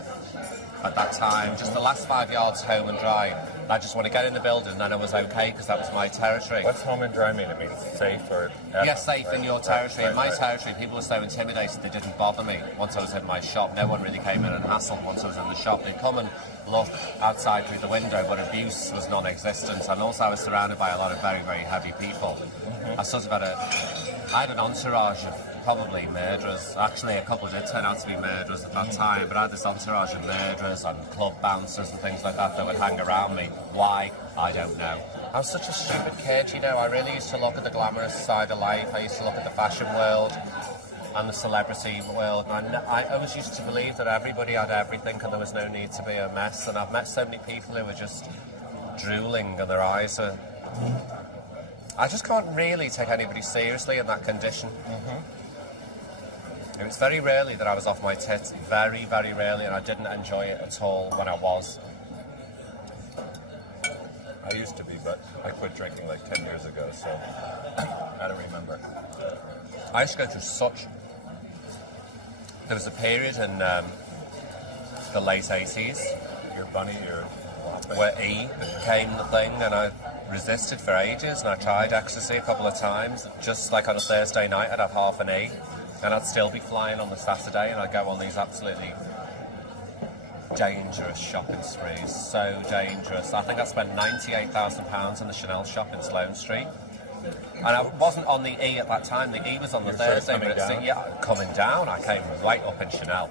at that time. Just the last 5 yards home and dry. And I just want to get in the building, and then I was okay, because that was my territory. What's home and dry mean? It means safe or... Yes, safe in your territory. In my right. territory, people were so intimidated they didn't bother me once I was in my shop. No one really came in and hassled once I was in the shop. They'd come and look outside through the window, but abuse was non-existent. And also I was surrounded by a lot of very, very heavy people. I sort of I had an entourage of probably murderers. Actually, a couple did turn out to be murderers at that time, but I had this entourage of murderers and club bouncers and things like that would hang around me. Why? I don't know. I was such a stupid kid, I really used to look at the glamorous side of life. I used to look at the fashion world and the celebrity world, and I always used to believe that everybody had everything and there was no need to be a mess. And I've met so many people who are just drooling and their eyes are... I just can't really take anybody seriously in that condition. It was very rarely that I was off my tits, very, very rarely, and I didn't enjoy it at all when I was. I used to be, but I quit drinking like 10 years ago, so I don't remember. I used to go through such... There was a period in the late 80s Your bunny, your... where E became the thing, and I resisted for ages, and I tried ecstasy a couple of times. Just like on a Thursday night, I'd have half an E, and I'd still be flying on the Saturday, and I'd go on these absolutely dangerous shopping sprees. So dangerous. I think I spent £98,000 in the Chanel shop in Sloane Street. And I wasn't on the E at that time. The E was on the Thursday, coming but it's down? yeah, coming down. I came right up in Chanel.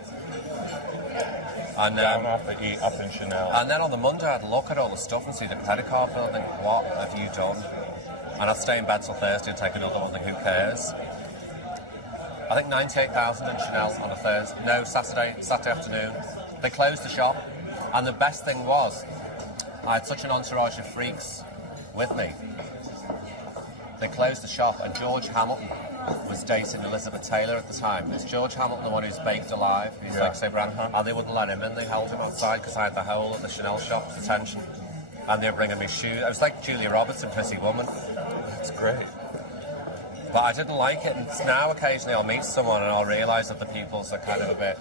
And Down off the E, up in Chanel. and then on the Monday, I'd look at all the stuff and see the credit card bill and think, what have you done? And I'd stay in bed till Thursday and take another one, think, who cares? I think 98,000 in Chanel on a Thursday. No, Saturday afternoon. They closed the shop. And the best thing was, I had such an entourage of freaks with me. They closed the shop, and George Hamilton was dating Elizabeth Taylor at the time. Is George Hamilton the one who's baked alive? He's Yeah. like so brand. And they wouldn't let him in. They held him outside because I had the whole of the Chanel shop's attention. And they were bringing me shoes. I was like Julia Roberts in Pretty Woman. That's great. But I didn't like it. And now occasionally I'll meet someone and I'll realise that the pupils are kind of a bit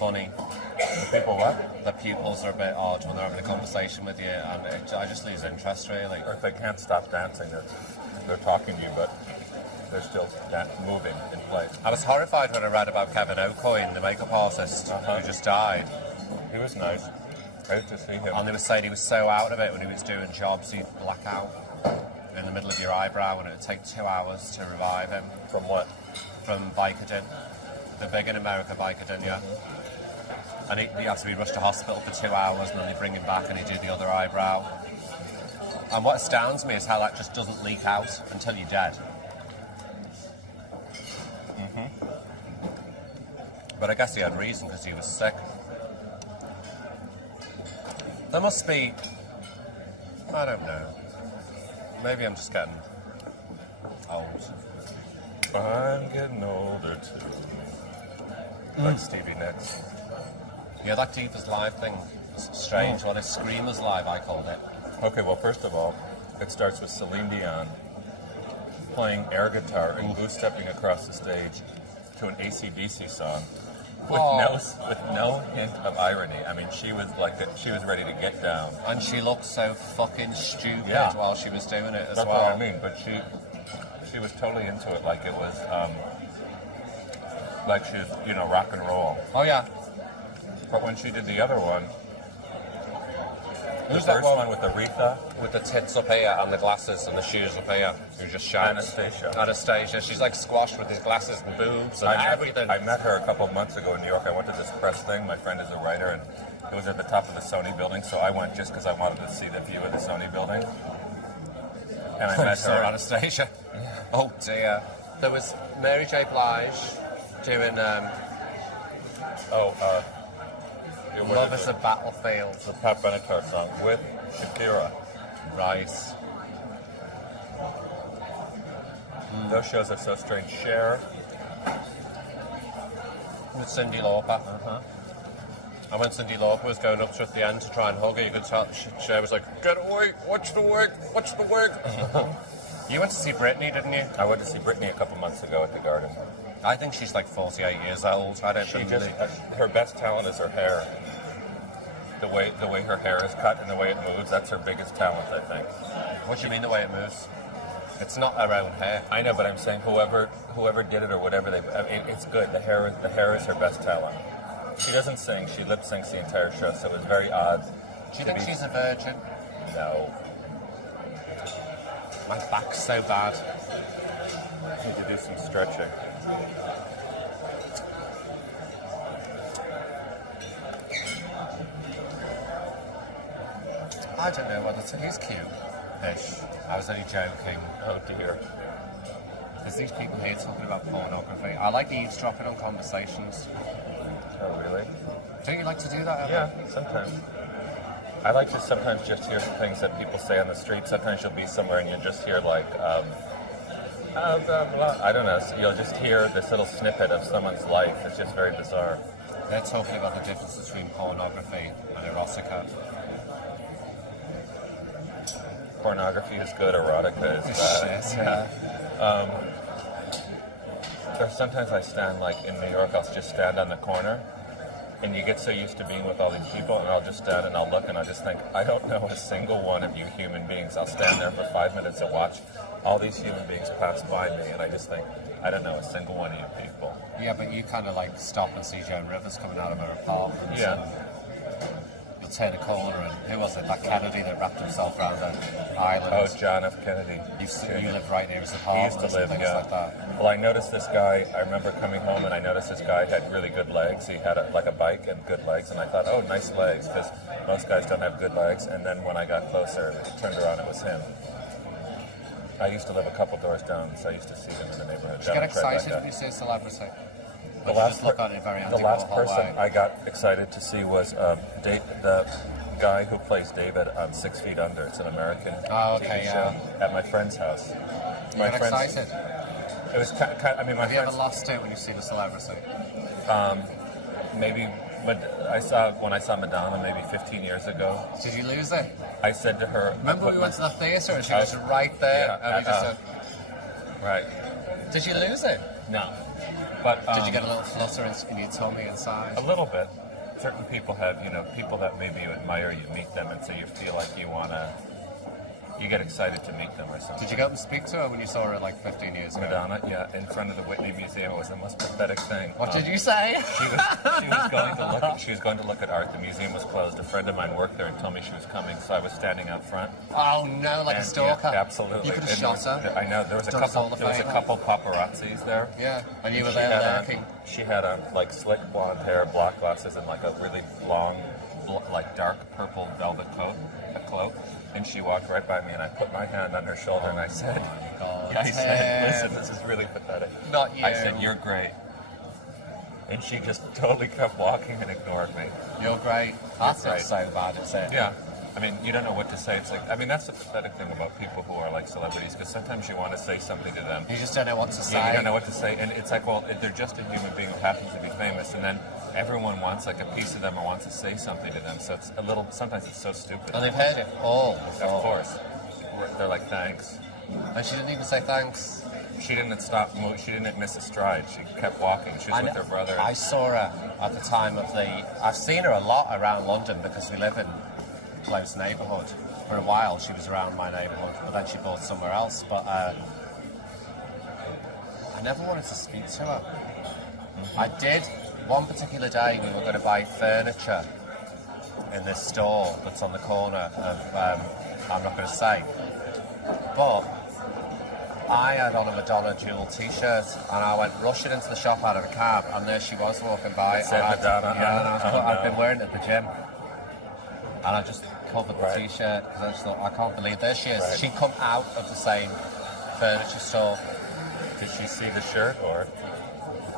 funny. The people what? The pupils are a bit odd when they're having a conversation with you. And I just lose interest, really. Or if they can't stop dancing, they're talking to you, but they're still moving in place. I was horrified when I read about Kevin O'Coin, the makeup artist who just died. He was nice. I used to see him. And they were saying he was so out of it when he was doing jobs, he'd black out in the middle of your eyebrow, and it would take 2 hours to revive him. From what? From Vicodin. The big in America, Vicodin, yeah. And he had to be rushed to hospital for 2 hours, and then they bring him back and he'd do the other eyebrow. And what astounds me is how that just doesn't leak out until you're dead. But I guess he had reason because he was sick. There must be... I don't know. Maybe I'm just getting old. I'm getting older too. Like Stevie Nicks. Yeah, that Divas Live thing was strange. Well, it's Screamers Live, I called it. Okay, well, first of all, it starts with Celine Dion playing air guitar and goose-stepping across the stage to an AC/DC song with no hint of irony. I mean, she was like, she was ready to get down. And she looked so fucking stupid while she was doing it as That's well. what I mean, but she was totally into it, like it was, like she was, you know, rock and roll. Oh, yeah. But when she did the other one, the Who's that first one with Aretha, with the tits up here and the glasses and the shoes up here, who just shouts. Anastasia. She's like squashed with these glasses and boobs and everything. I met her a couple of months ago in New York. I went to this press thing. My friend is a writer, and it was at the top of the Sony building, so I went just because I wanted to see the view of the Sony building. And I met her. Anastasia. Oh dear. There was Mary J. Blige doing Love is a Battlefield. The Pat Benatar song with Shakira. Right. Those shows are so strange. Cher. With Cyndi Lauper. And when Cyndi Lauper was going up to her at the end to try and hug her, you could tell Cher was like, "Get away! Watch the wig! Watch the wig!" You went to see Britney, didn't you? I went to see Britney a couple months ago at the Garden. I think she's like 48 years old. I don't think her best talent is her hair. The way her hair is cut and the way it moves, that's her biggest talent, I think. What do you mean the way it moves? It's not her own hair. I know, but I'm saying whoever did it or whatever it's good. The hair is her best talent. She doesn't sing; she lip syncs the entire show, so it was very odd. Do you think she's a virgin? No. My back's so bad. I need to do some stretching. I don't know whether he's cute-ish. I was only joking. Oh dear. There's these people here talking about pornography. I like eavesdropping on conversations. Oh really? Don't you like to do that ever? Yeah, sometimes. I like to sometimes just hear things that people say on the street. Sometimes you'll be somewhere and you'll just hear like, blah, blah. I don't know. So you'll just hear this little snippet of someone's life. It's just very bizarre. They're talking about the difference between pornography and erotica. Pornography is good, erotica is bad. Shit, yeah. There's sometimes I stand like in New York, I'll just stand on the corner and you get so used to being with all these people and I'll just stand and I'll look and I'll just think, I don't know a single one of you human beings. I'll stand there for 5 minutes and watch all these human beings pass by me and I just think, I don't know a single one of you people. Yeah, but you kind of like stop and see Joan Rivers coming out of her apartment. Yeah. You'll turn a corner and who was it? That Kennedy that wrapped himself around an island. Oh, John F. Kennedy. You live right near his He apartment. used to live, things yeah. like that. Well, I noticed this guy, I remember coming home and I noticed this guy had really good legs. He had like a bike and good legs and I thought, oh, nice legs, because most guys don't have good legs. And then when I got closer, turned around, it was him. I used to live a couple doors down, so I used to see him in the neighborhood. Did you get excited when you see a celebrity? The last The person I got excited to see was the guy who plays David on 6 Feet Under. It's an American TV show at my friend's house. You got excited? It was kind of, I mean, my Have you ever lost it when you've seen a celebrity? Maybe, but when I saw Madonna maybe 15 years ago. Did you lose it? I said to her... Remember we went to the theatre and she was right there? Yeah, and we just said, right. Did you lose it? No. But did you get a little flutter in your tummy inside? A little bit. Certain people have, people that maybe you admire, you meet them, and so you feel like you get excited to meet them or something. Did you go up and speak to her when you saw her like 15 years ago? Madonna, yeah, in front of the Whitney Museum. It was the most pathetic thing. What did you say? She was going to look at art. The museum was closed. A friend of mine worked there and told me she was coming, so I was standing out front. Oh no, like a stalker. Yeah, absolutely. You could have shot her. I know. There was a couple paparazzis there. Yeah, and you were there lurking. She had like slick blonde hair, black glasses, and like a really long, like dark purple velvet coat, a cloak. And she walked right by me, and I put my hand on her shoulder, and I said, my God. I said, listen, this is really pathetic. Not you. I said, you're great. And she just totally kept walking and ignored me. You're great. That's not great. so bad, is it? Yeah. I mean, you don't know what to say. It's like, I mean, that's the pathetic thing about people who are like celebrities, because sometimes you want to say something to them. You just don't know what to say. Yeah, you don't know what to say. And it's like, well, they're just a human being who happens to be famous. And then everyone wants like a piece of them or wants to say something to them. So it's a little, sometimes it's so stupid. And they've heard it all before. Of course. They're like, thanks. And she didn't even say thanks. She didn't stop. She didn't miss a stride. She kept walking. She was with her brother. I saw her at the time of the... I've seen her a lot around London because we live in a close neighbourhood. For a while, she was around my neighbourhood, but then she bought somewhere else. But I never wanted to speak to her. Mm-hmm. I did. One particular day, we were going to buy furniture in this store that's on the corner of... I'm not going to say. But I had on a Madonna Jewel t-shirt, and I went rushing into the shop out of a cab, and there she was walking by. Said Madonna. I'd been wearing it at the gym, and I just covered the t-shirt because I just thought, I can't believe there she is. Right. She'd come out of the same furniture store. Did she see the shirt or?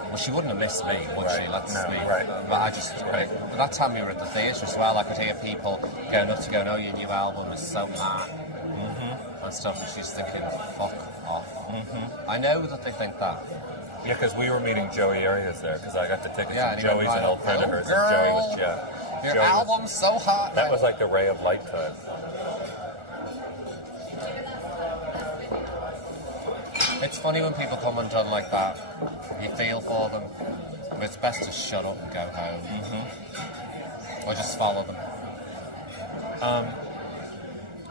Well, she wouldn't have missed me, would she? That's me. Right. But I just, but that time we were at the theatre as well, I could hear people going up to go, "Oh, your new album is so mad," and stuff, and she's thinking, "Fuck off." I know that they think that. Yeah, because we were meeting Joey Arias there, because I got the tickets, Yeah, and and he went Joey's right an old up, friend of "Oh, hers, girl, and Joey was, yeah. Your Joey was- album's so hot. that was like the ray of light time. It's funny when people come undone like that. You feel for them. But it's best to shut up and go home. Or just follow them.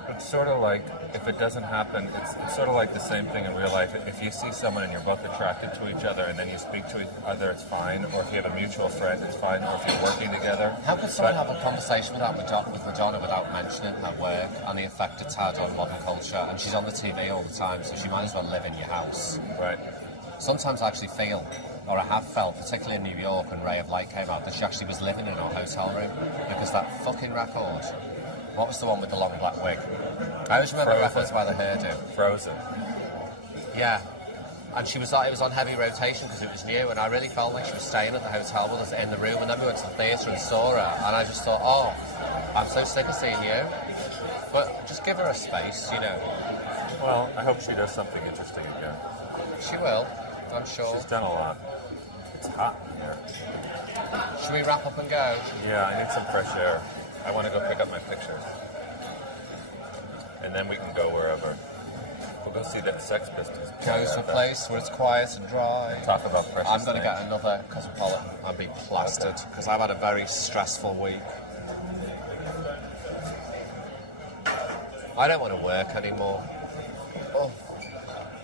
It's sort of like, if it doesn't happen, it's sort of like the same thing in real life. If you see someone and you're both attracted to each other and then you speak to each other, it's fine. Or if you have a mutual friend, it's fine. Or if you're working together. How could someone have a conversation with Madonna without mentioning her work and the effect it's had on modern culture? And she's on the TV all the time, so she might as well live in your house. Right. Sometimes I actually feel, or I have felt, particularly in New York when Ray of Light came out, that she actually was living in our hotel room because that fucking record. What was the one with the long black wig? I always remember Frozen. records by the hairdo. Frozen. Yeah. And she was it was on heavy rotation because it was new, and I really felt like she was staying at the hotel with us in the room, and then we went to the theatre and saw her, and I just thought, oh, I'm so sick of seeing you. But just give her a space, you know. Well, I hope she does something interesting again. She will, I'm sure. She's done a lot. It's hot in here. Should we wrap up and go? Yeah, I need some fresh air. I want to go pick up my pictures. And then we can go wherever. We'll go see that Sex Pistols. Go to a place where it's quiet and dry. Talk about precious I'm going to things. get another Cosmopolitan and be plastered because I've had a very stressful week. I don't want to work anymore. Oh,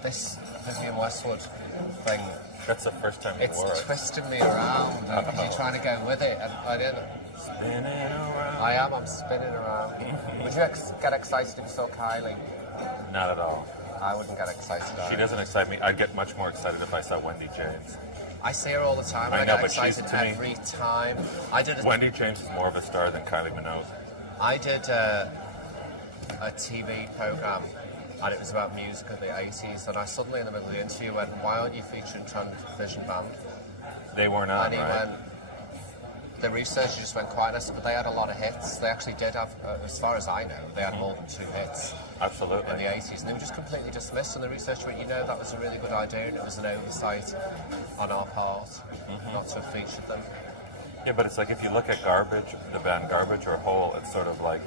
this Vivienne Westwood thing, That's the first time you it's wore it. twisting me around because you're trying to go with it, and I didn't. Spinning around. I'm spinning around. Would you get excited if you saw Kylie? Not at all. I wouldn't get excited. She doesn't excite me. I'd get much more excited if I saw Wendy James. I see her all the time. I I know, get but she's, excited to me- every time. I did a Wendy James is more of a star than Kylie Minogue. I did a TV program, and it was about music of the 80s, and I suddenly in the middle of the interview went, "Why aren't you featuring Transvision Band?" They weren't on, And he right? went, the researcher just went quiet, and I said, but they had a lot of hits. They actually did have, as far as I know, they had more than 2 hits Absolutely. in the 80s, and they were just completely dismissed, and the researcher went, that was a really good idea, and it was an oversight on our part not to have featured them. Yeah, but it's like if you look at Garbage, the band Garbage or Hole, it's sort of like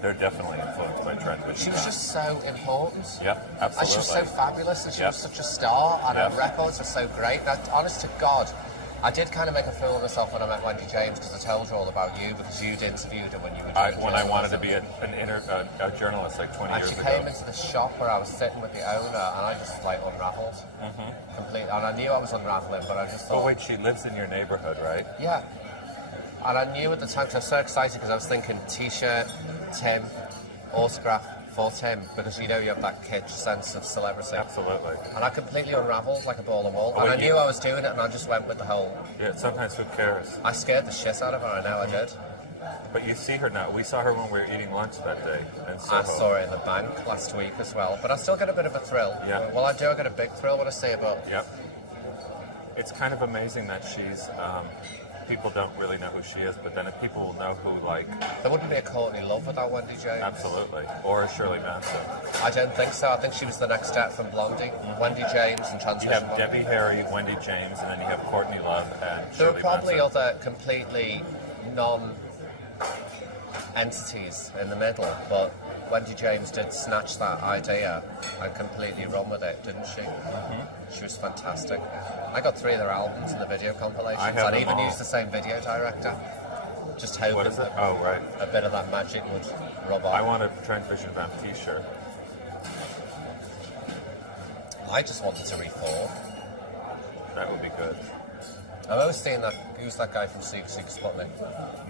they're definitely influenced by Transvision. She was just so important. Yeah, And absolutely. she was so fabulous, and she Yep. was such a star, and Yep. her records are so great. Now, honest to God, I did kind of make a fool of myself when I met Wendy James, because I told her all about you, because you'd interviewed her when you were doing When I wanted to journalism. be a journalist like 20 And years she ago. came into the shop where I was sitting with the owner, and I just like unravelled completely. And I knew I was unravelling, but I just thought, Oh wait, she lives in your neighborhood, right? yeah. And I knew at the time, because I was so excited, because I was thinking T-shirt, Tim, autograph for Tim, because you have that kitsch sense of celebrity. Absolutely. And I completely unravelled like a ball of wool. Oh, And I wait, knew I was doing it, and I just went with the whole... Yeah, sometimes who cares? I scared the shit out of her, I know I did. But you see her now. We saw her when we were eating lunch that day in Soho. I saw her in the bank last week as well, but I still get a bit of a thrill. Yeah. Well, I do. I get a big thrill when I see her, but Yep. It's kind of amazing that she's. People don't really know who she is, but then if people will know who, like, there wouldn't be a Courtney Love without Wendy James. absolutely, or a Shirley Manson. I don't think so. I think she was the next step from Blondie. Wendy James and You Transmission. have Debbie Harry, Wendy James, and then you have Courtney Love and There Shirley are probably Manson. other completely non-entities in the middle, but Wendy James did snatch that idea and completely run with it, didn't she? She was fantastic. I got 3 of their albums in the video compilations. I have I'd them even all. used the same video director. Just hoping What is it? that Oh, right. a bit of that magic would rub off. I want a Transvision Vamp t-shirt. I just wanted to reform. That would be good. I've always seen that. Who's that guy from Seek Sputnik?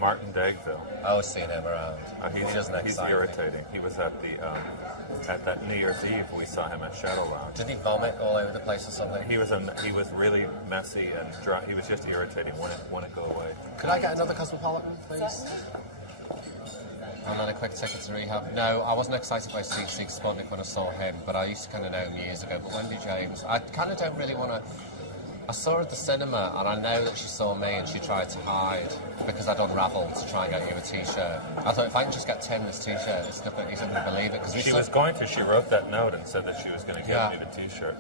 Martin Dagville. I always seen him around. He doesn't He's excite me. irritating. He was at the at that New Year's Eve. We saw him at Shadow Lounge. Did he vomit all over the place or something? He was really messy and dry. He was just irritating. Wouldn't go away. Could I get another Cosmopolitan, please? Certainly. And then a quick ticket to rehab. No, I wasn't excited by Seek Sputnik when I saw him, but I used to kind of know him years ago. But Wendy James, I kind of don't really want to. I saw her at the cinema, and I know that she saw me, and she tried to hide because I'd unravelled to try and get you a T-shirt. I thought if I can just get Tim this T-shirt, he's not going to believe it. Because She was going to. She wrote that note and said that she was going to Yeah. get me the t-shirt.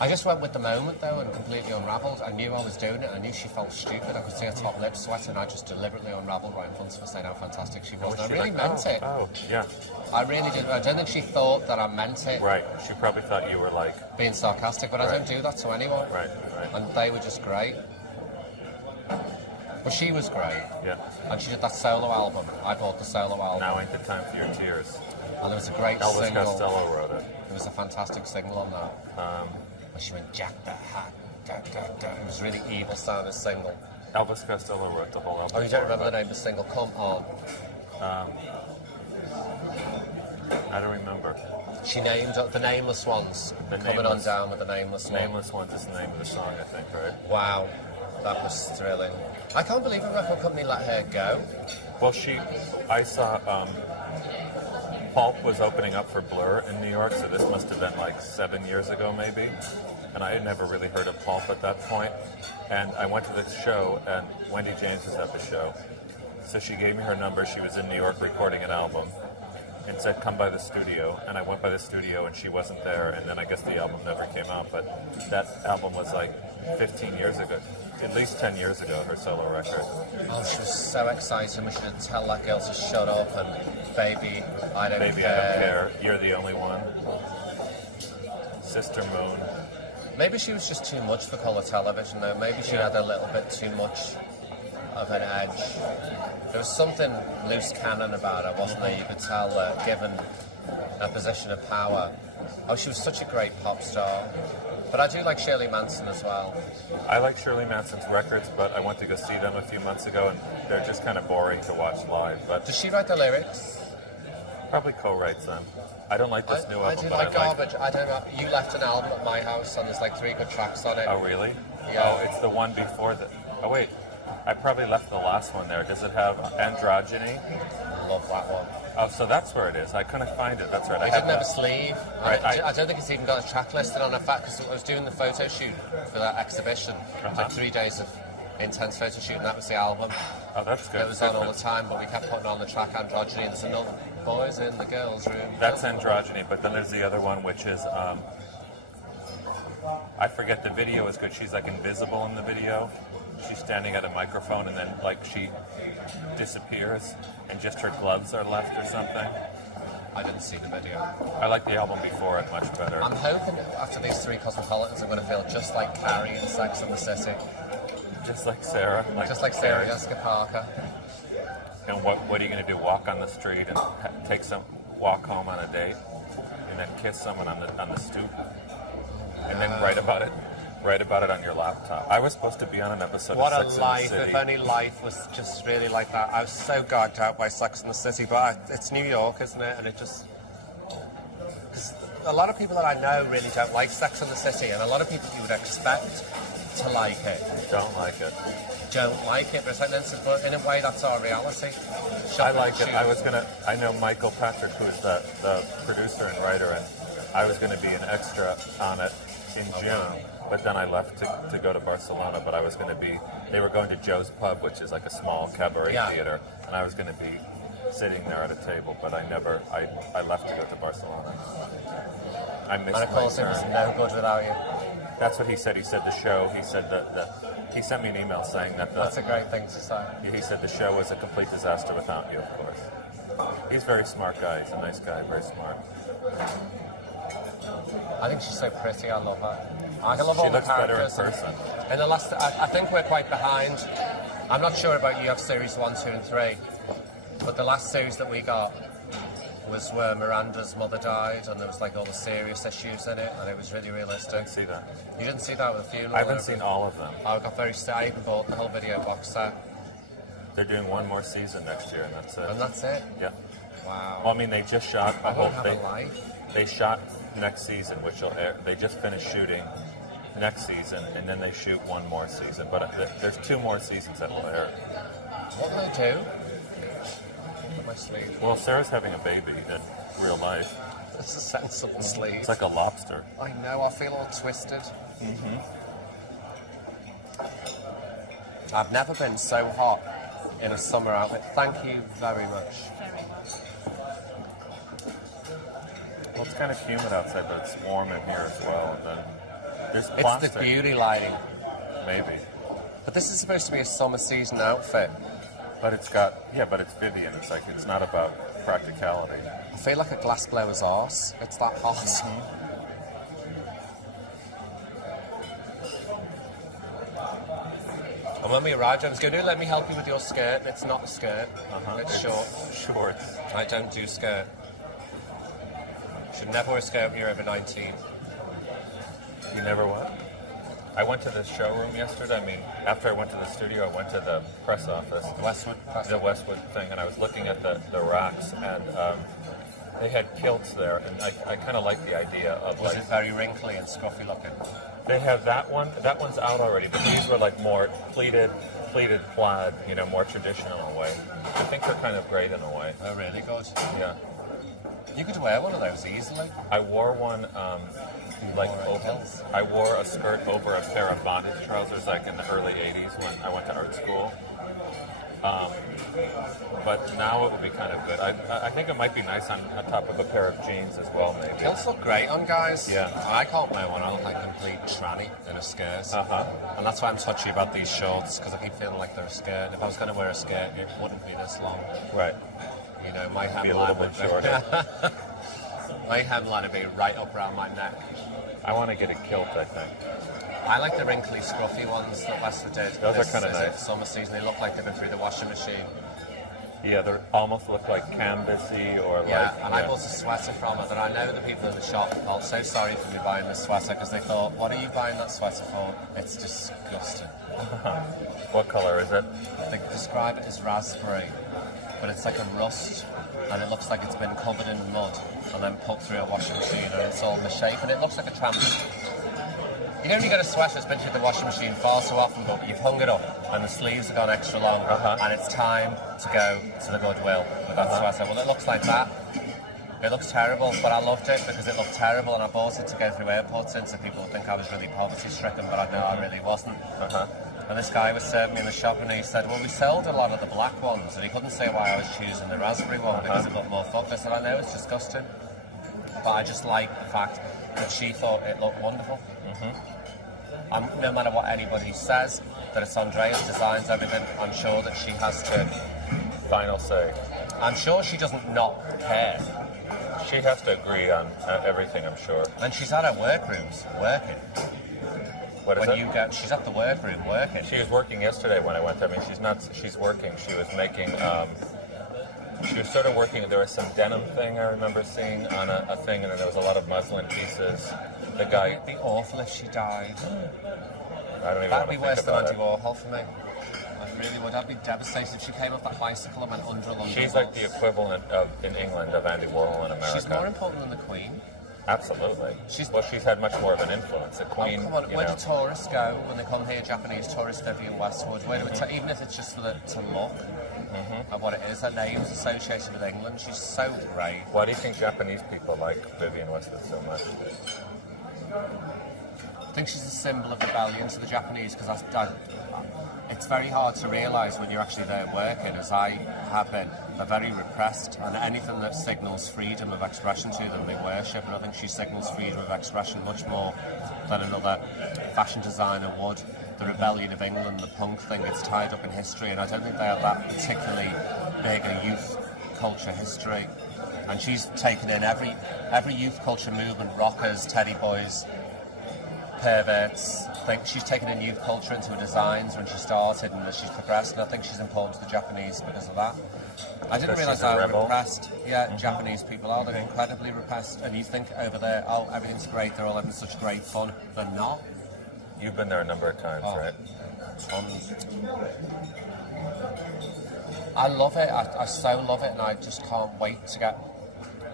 I just went with the moment though, and completely unravelled. I knew I was doing it. I knew she felt stupid. I could see her top lip sweating. I just deliberately unravelled right in front of her, saying how fantastic she was. And I She really like, meant it. Oh, yeah. I really did. I don't think she thought that I meant it. Right. She probably thought you were like, Being sarcastic, but I Right. don't do that to anyone. right. And they were just great. But she was great. Yeah. And she did that solo album. I bought the solo album. Now ain't the time for your tears. And there was a great Elvis single. Costello wrote it. There was a fantastic single on that. Where she went, Jack the Hat. Da, da, da. It was really evil sounding single. Elvis Costello wrote the whole album. Oh, you don't remember the name of the single? Come on. I don't remember. She named the Nameless Ones. The Coming Nameless. on down with the Nameless One. Nameless Ones is the name of the song, I think, right? Wow. That was thrilling. I can't believe a record company let her go. Well, I saw Pulp was opening up for Blur in New York, so this must have been like 7 years ago, maybe. And I had never really heard of Pulp at that point. And I went to the show, and Wendy James was at the show. So she gave me her number. She was in New York recording an album and said, come by the studio. And I went by the studio, and she wasn't there. And then I guess the album never came out. But that album was like 15 years ago, at least 10 years ago, her solo record. Oh, she was so exciting. We should tell that girl to shut up and baby, I don't Baby, care. I don't care. You're the only one. Sister Moon. Maybe she was just too much for colour television, though. Maybe she had a little bit too much of an edge. There was something loose cannon about her, wasn't there? You could tell, given a position of power. Oh, she was such a great pop star. But I do like Shirley Manson as well. I like Shirley Manson's records, but I went to go see them a few months ago, and they're just kind of boring to watch live. But Does she write the lyrics? probably co-writes them. I don't like this new I album, do but like I like. Garbage. I don't know. You left an album at my house, and there's like 3 good tracks on it. Oh, really? Yeah. Oh, it's the one before the. Oh, wait. I probably left the last one there. Does it have Androgyny? Love that one. Oh, so that's where it is. I couldn't find it. That's right. I It had didn't have a that. sleeve. Right, I don't think it's even got a track listed on a fact because I was doing the photo shoot for that exhibition. Like 3 days of intense photo shoot, and that was the album. Oh, that's good. It was on all the time, but we kept putting on the track Androgyny. There's another boys in the girls' room. That's Androgyny, but then there's the other one, which is, I forget, the video is good. She's like invisible in the video. She's standing at a microphone, and then like she disappears, and just her gloves are left or something. I didn't see the video. I like the album before it much better. I'm hoping after these 3 Cosmopolitans, I'm going to feel just like Carrie in Sex and the City. Just like Sarah. Just like Sarah Jessica Parker. And what are you going to do? Walk on the street and walk home on a date, and then kiss someone on the stoop, and then write about it on your laptop. I was supposed to be on an episode What of a Sex life, and the City. if only life was just really like that. I was so gagged out by Sex and the City, but it's New York, isn't it? And it just... Because a lot of people that I know really don't like Sex and the City, and a lot of people you would expect to like it. Don't like it. Don't like it, but it's like, but in a way, that's our reality. I like it. I know Michael Patrick, who's the producer and writer, and I was going to be an extra on it in June, but then I left to go to Barcelona, but I was going to be, they were going to Joe's Pub, which is like a small cabaret theater, and I was going to be sitting there at a table, but I left to go to Barcelona. I missed And of course, it was no good without you. That's what he said. He said the show, he said that he sent me an email saying that That's a great thing to say. he said the show was a complete disaster without you, of course. He's a very smart guy. He's a nice guy, very smart. I think she's so pretty. I love her. I love all She the looks better in characters. person. In the last, I think we're quite behind. I'm not sure about you have series 1, 2, and 3, but the last series that we got was where Miranda's mother died, and there was like all the serious issues in it, and it was really realistic. Didn't see that. You didn't see that with the funeral? I haven't seen all of them. I got very sad. I even bought the whole video box set. They're doing one more season next year, and that's it. And that's it? Yeah. Wow. Well, I mean, they just shot a I whole don't have thing. a life. They shot next season, which will air. They just finished shooting next season, and then they shoot one more season. But there's 2 more seasons that will air. What do they do? Look at my sleeve. Well, Sarah's having a baby in real life. It's a sensible sleeve. It's like a lobster. I know, I feel all twisted. I've never been so hot in a summer outfit. Thank you very much. Very much. Well, it's kind of humid outside, but it's warm in here as well. And then there's It's plastic. the beauty lighting. Maybe. But this is supposed to be a summer season outfit. But it's but it's Vivian. It's like, it's not about practicality. I feel like a glass blower's arse. It's that hot. And when we arrived, I was going to let me help you with your skirt. It's not a skirt. It's short. Shorts. I don't do skirt. Should never wear a skirt when you're over 19. You never what? I went to the showroom yesterday. I mean, after I went to the studio, I went to the press office. Westwood. The Westwood thing, and I was looking at the racks, and they had kilts there, and I kind of like the idea of Was like, it very wrinkly and scruffy looking? they have that one. That one's out already, but these were like more pleated plaid, you know, more traditional in a way. I think they're kind of great in a way. Oh, really good. Yeah. You could wear one of those easily. I wore one like wore over. kilts? I wore a skirt over a pair of bondage trousers like in the early '80s when I went to art school. But now it would be kind of good. I think it might be nice on top of a pair of jeans as well, maybe. Kilts look great on guys. Yeah. I can't wear one. I look like a complete tranny in a skirt. And that's why I'm touchy about these shorts, because I keep feeling like they're a skirt. If I was going to wear a skirt, it wouldn't be this long. Right. You know, my Be a little hemline bit would shorter. my hemline would be right up around my neck. I want to get a kilt, I think. I like the wrinkly, scruffy ones that Westwood did. Those are This kinda is nice. it, Summer season, they look like they've been through the washing machine. Yeah, they almost look like canvasy or Yeah, like. and I bought a sweater from it, and I know the people in the shop felt so sorry for me buying this sweater, because they thought, what are you buying that sweater for? It's disgusting. What color is it? They describe it as raspberry, but it's like a rust, and it looks like it's been covered in mud and then put through a washing machine, and it's all misshapen. It looks like a tramp. You know when you get a sweater that's been through the washing machine far too often, but you've hung it up and the sleeves have gone extra long, and it's time to go to the Goodwill with that sweater. Well, it looks like that. It looks terrible, but I loved it because it looked terrible, and I bought it to go through airports in so people would think I was really poverty-stricken, but I know I really wasn't. And this guy was serving me in the shop, and he said, well, we sold a lot of the black ones, and he couldn't say why I was choosing the raspberry one because it looked more fucked. I said, I know, it's disgusting, but I just like the fact that she thought it looked wonderful. And no matter what anybody says, that it's Andrea's designs, everything, I'm sure that she has to. Final say. I'm sure she doesn't not care. She has to agree on everything, I'm sure. And she's at her workrooms working. What is When it? you go, she's at the workroom working. She was working yesterday when I went. I mean, she's working. She was making, she was sort of working, there was some denim thing I remember seeing on a thing, and then there was a lot of muslin pieces. The guy, It'd be awful if she died. I don't even That'd want be to worse think than about Andy it. Warhol for me. I really would. I'd be devastated if she came off that bicycle and went under a London She's like Wall. the equivalent of, in England, of Andy Warhol in America. She's more important than the Queen. Absolutely. She's had much more of an influence. The Queen, Come on, you where know. do tourists go when they come here, Japanese tourists, Vivian Westwood? Where do even if it's just for to look at what it is, her name's associated with England. She's so great. Why do you think Japanese people like Vivian Westwood so much? I think she's a symbol of rebellion to the Japanese because it's very hard to realise when you're actually there working, as I have been. They're very repressed, and anything that signals freedom of expression to them, they worship. And I think she signals freedom of expression much more than another fashion designer would. The rebellion of England, the punk thing, it's tied up in history, and I don't think they have that particularly big a youth culture history. And she's taken in every youth culture movement, rockers, teddy boys, perverts. I think she's taken in youth culture into her designs when she started, and as she's progressed, and I think she's important to the Japanese because of that. I didn't realise how repressed Japanese people are. They're incredibly repressed, and you think over there, oh, everything's great, they're all having such great fun. They're not. You've been there a number of times, right? Tons. I love it. I so love it, and I just can't wait to get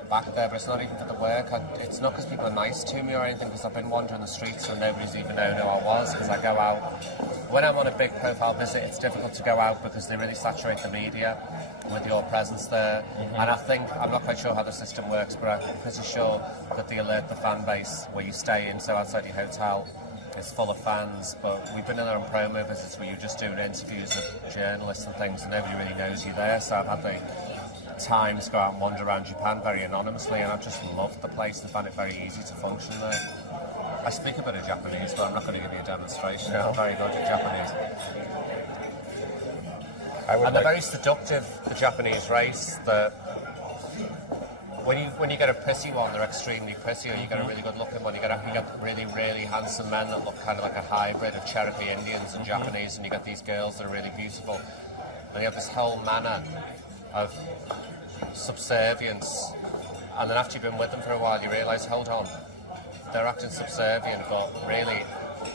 back there. But it's not even for the work. It's not because people are nice to me or anything, because I've been wandering the streets and nobody's even known who I was, because I go out. When I'm on a big profile visit, it's difficult to go out because they really saturate the media with your presence there. And I think, I'm not quite sure how the system works, but I'm pretty sure that they alert the fan base where you stay in, so outside your hotel is full of fans. But we've been in there on promo visits where you're just doing interviews with journalists and things, and nobody really knows you're there. So I've had the time to go out and wander around Japan very anonymously, and I've just loved the place and found it very easy to function there. I speak a bit of Japanese, but I'm not going to give you a demonstration. No. I'm very good at Japanese. And they're very seductive, the Japanese race. When you get a pretty one, they're extremely pretty, or you get a really good looking one. You get really, really handsome men that look kind of like a hybrid of Cherokee Indians and Japanese, and you get these girls that are really beautiful. And you have this whole manner of subservience, and then after you've been with them for a while, you realise, hold on, they're acting subservient, but really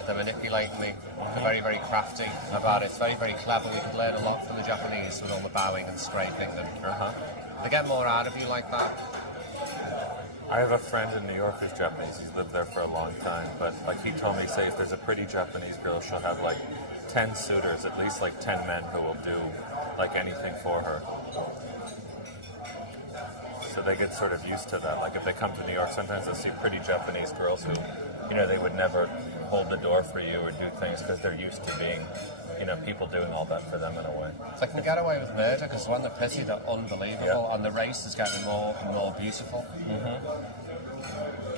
they're manipulating me. They're very, very crafty about it. It's very, very clever. We could learn a lot from the Japanese with all the bowing and scraping, and they get more out of you like that. I have a friend in New York who's Japanese. He's lived there for a long time, but like he told me, say if there's a pretty Japanese girl, she'll have like 10 suitors, at least like 10 men who will do like anything for her. So they get sort of used to that. Like if they come to New York, sometimes they'll see pretty Japanese girls who, you know, they would never hold the door for you or do things because they're used to being, you know, people doing all that for them in a way. They can get away with murder because when they're pretty, they're unbelievable, and the race is getting more and more beautiful.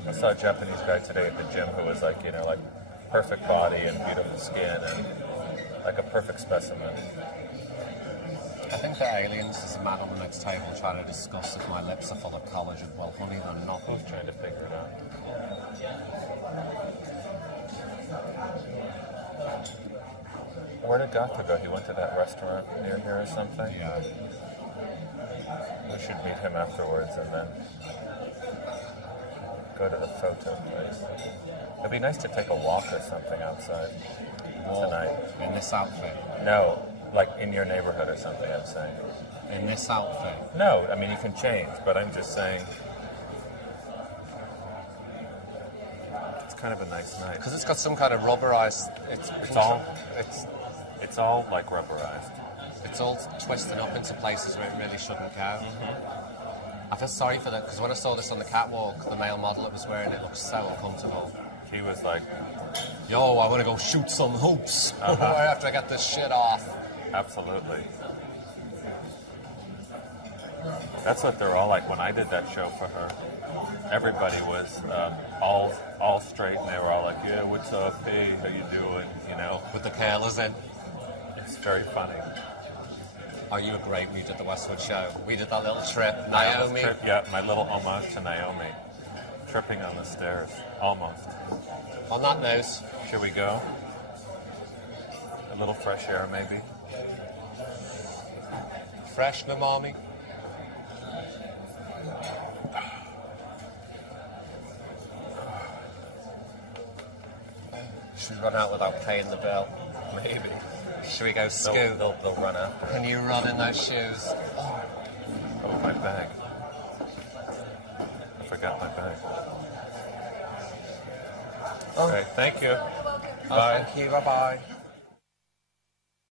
I saw a Japanese guy today at the gym who was like, you know, like perfect body and beautiful skin and like a perfect specimen. I think the aliens is a man on the next table trying to discuss if my lips are full of collagen. Well, honey, they're not. Who's trying to figure it out? Where did Gato go? He went to that restaurant near here or something? Yeah. We should meet him afterwards and then go to the photo place. It'd be nice to take a walk or something outside tonight. In this outfit? No, like in your neighborhood or something, I'm saying. In this outfit? No, I mean you can change, but I'm just saying it's kind of a nice night. Because it's got some kind of rubberized. It's all like rubberized. It's all twisting up into places where it really shouldn't go. I feel sorry for that because when I saw this on the catwalk, the male model that was wearing it looked so uncomfortable. He was like, "Yo, I want to go shoot some hoops after I get this shit off." Absolutely. That's what they're all like. When I did that show for her, everybody was all straight, and they were all like, "Yeah, what's up? Hey, how you doing?" You know, With the curlers in. it's very funny. Oh, you were great when you did the Westwood show. We did that little trip. Naomi. Yeah, my little homage to Naomi. Tripping on the stairs. Almost. On that note, Should we go? A little fresh air, maybe? fresh Namami. Should we run out without paying the bill? Maybe. Should we go scoot? They'll run after. Can you run in those shoes? Oh, my bag. I forgot my bag. Okay, thank you. Oh, Bye. thank you. Bye bye.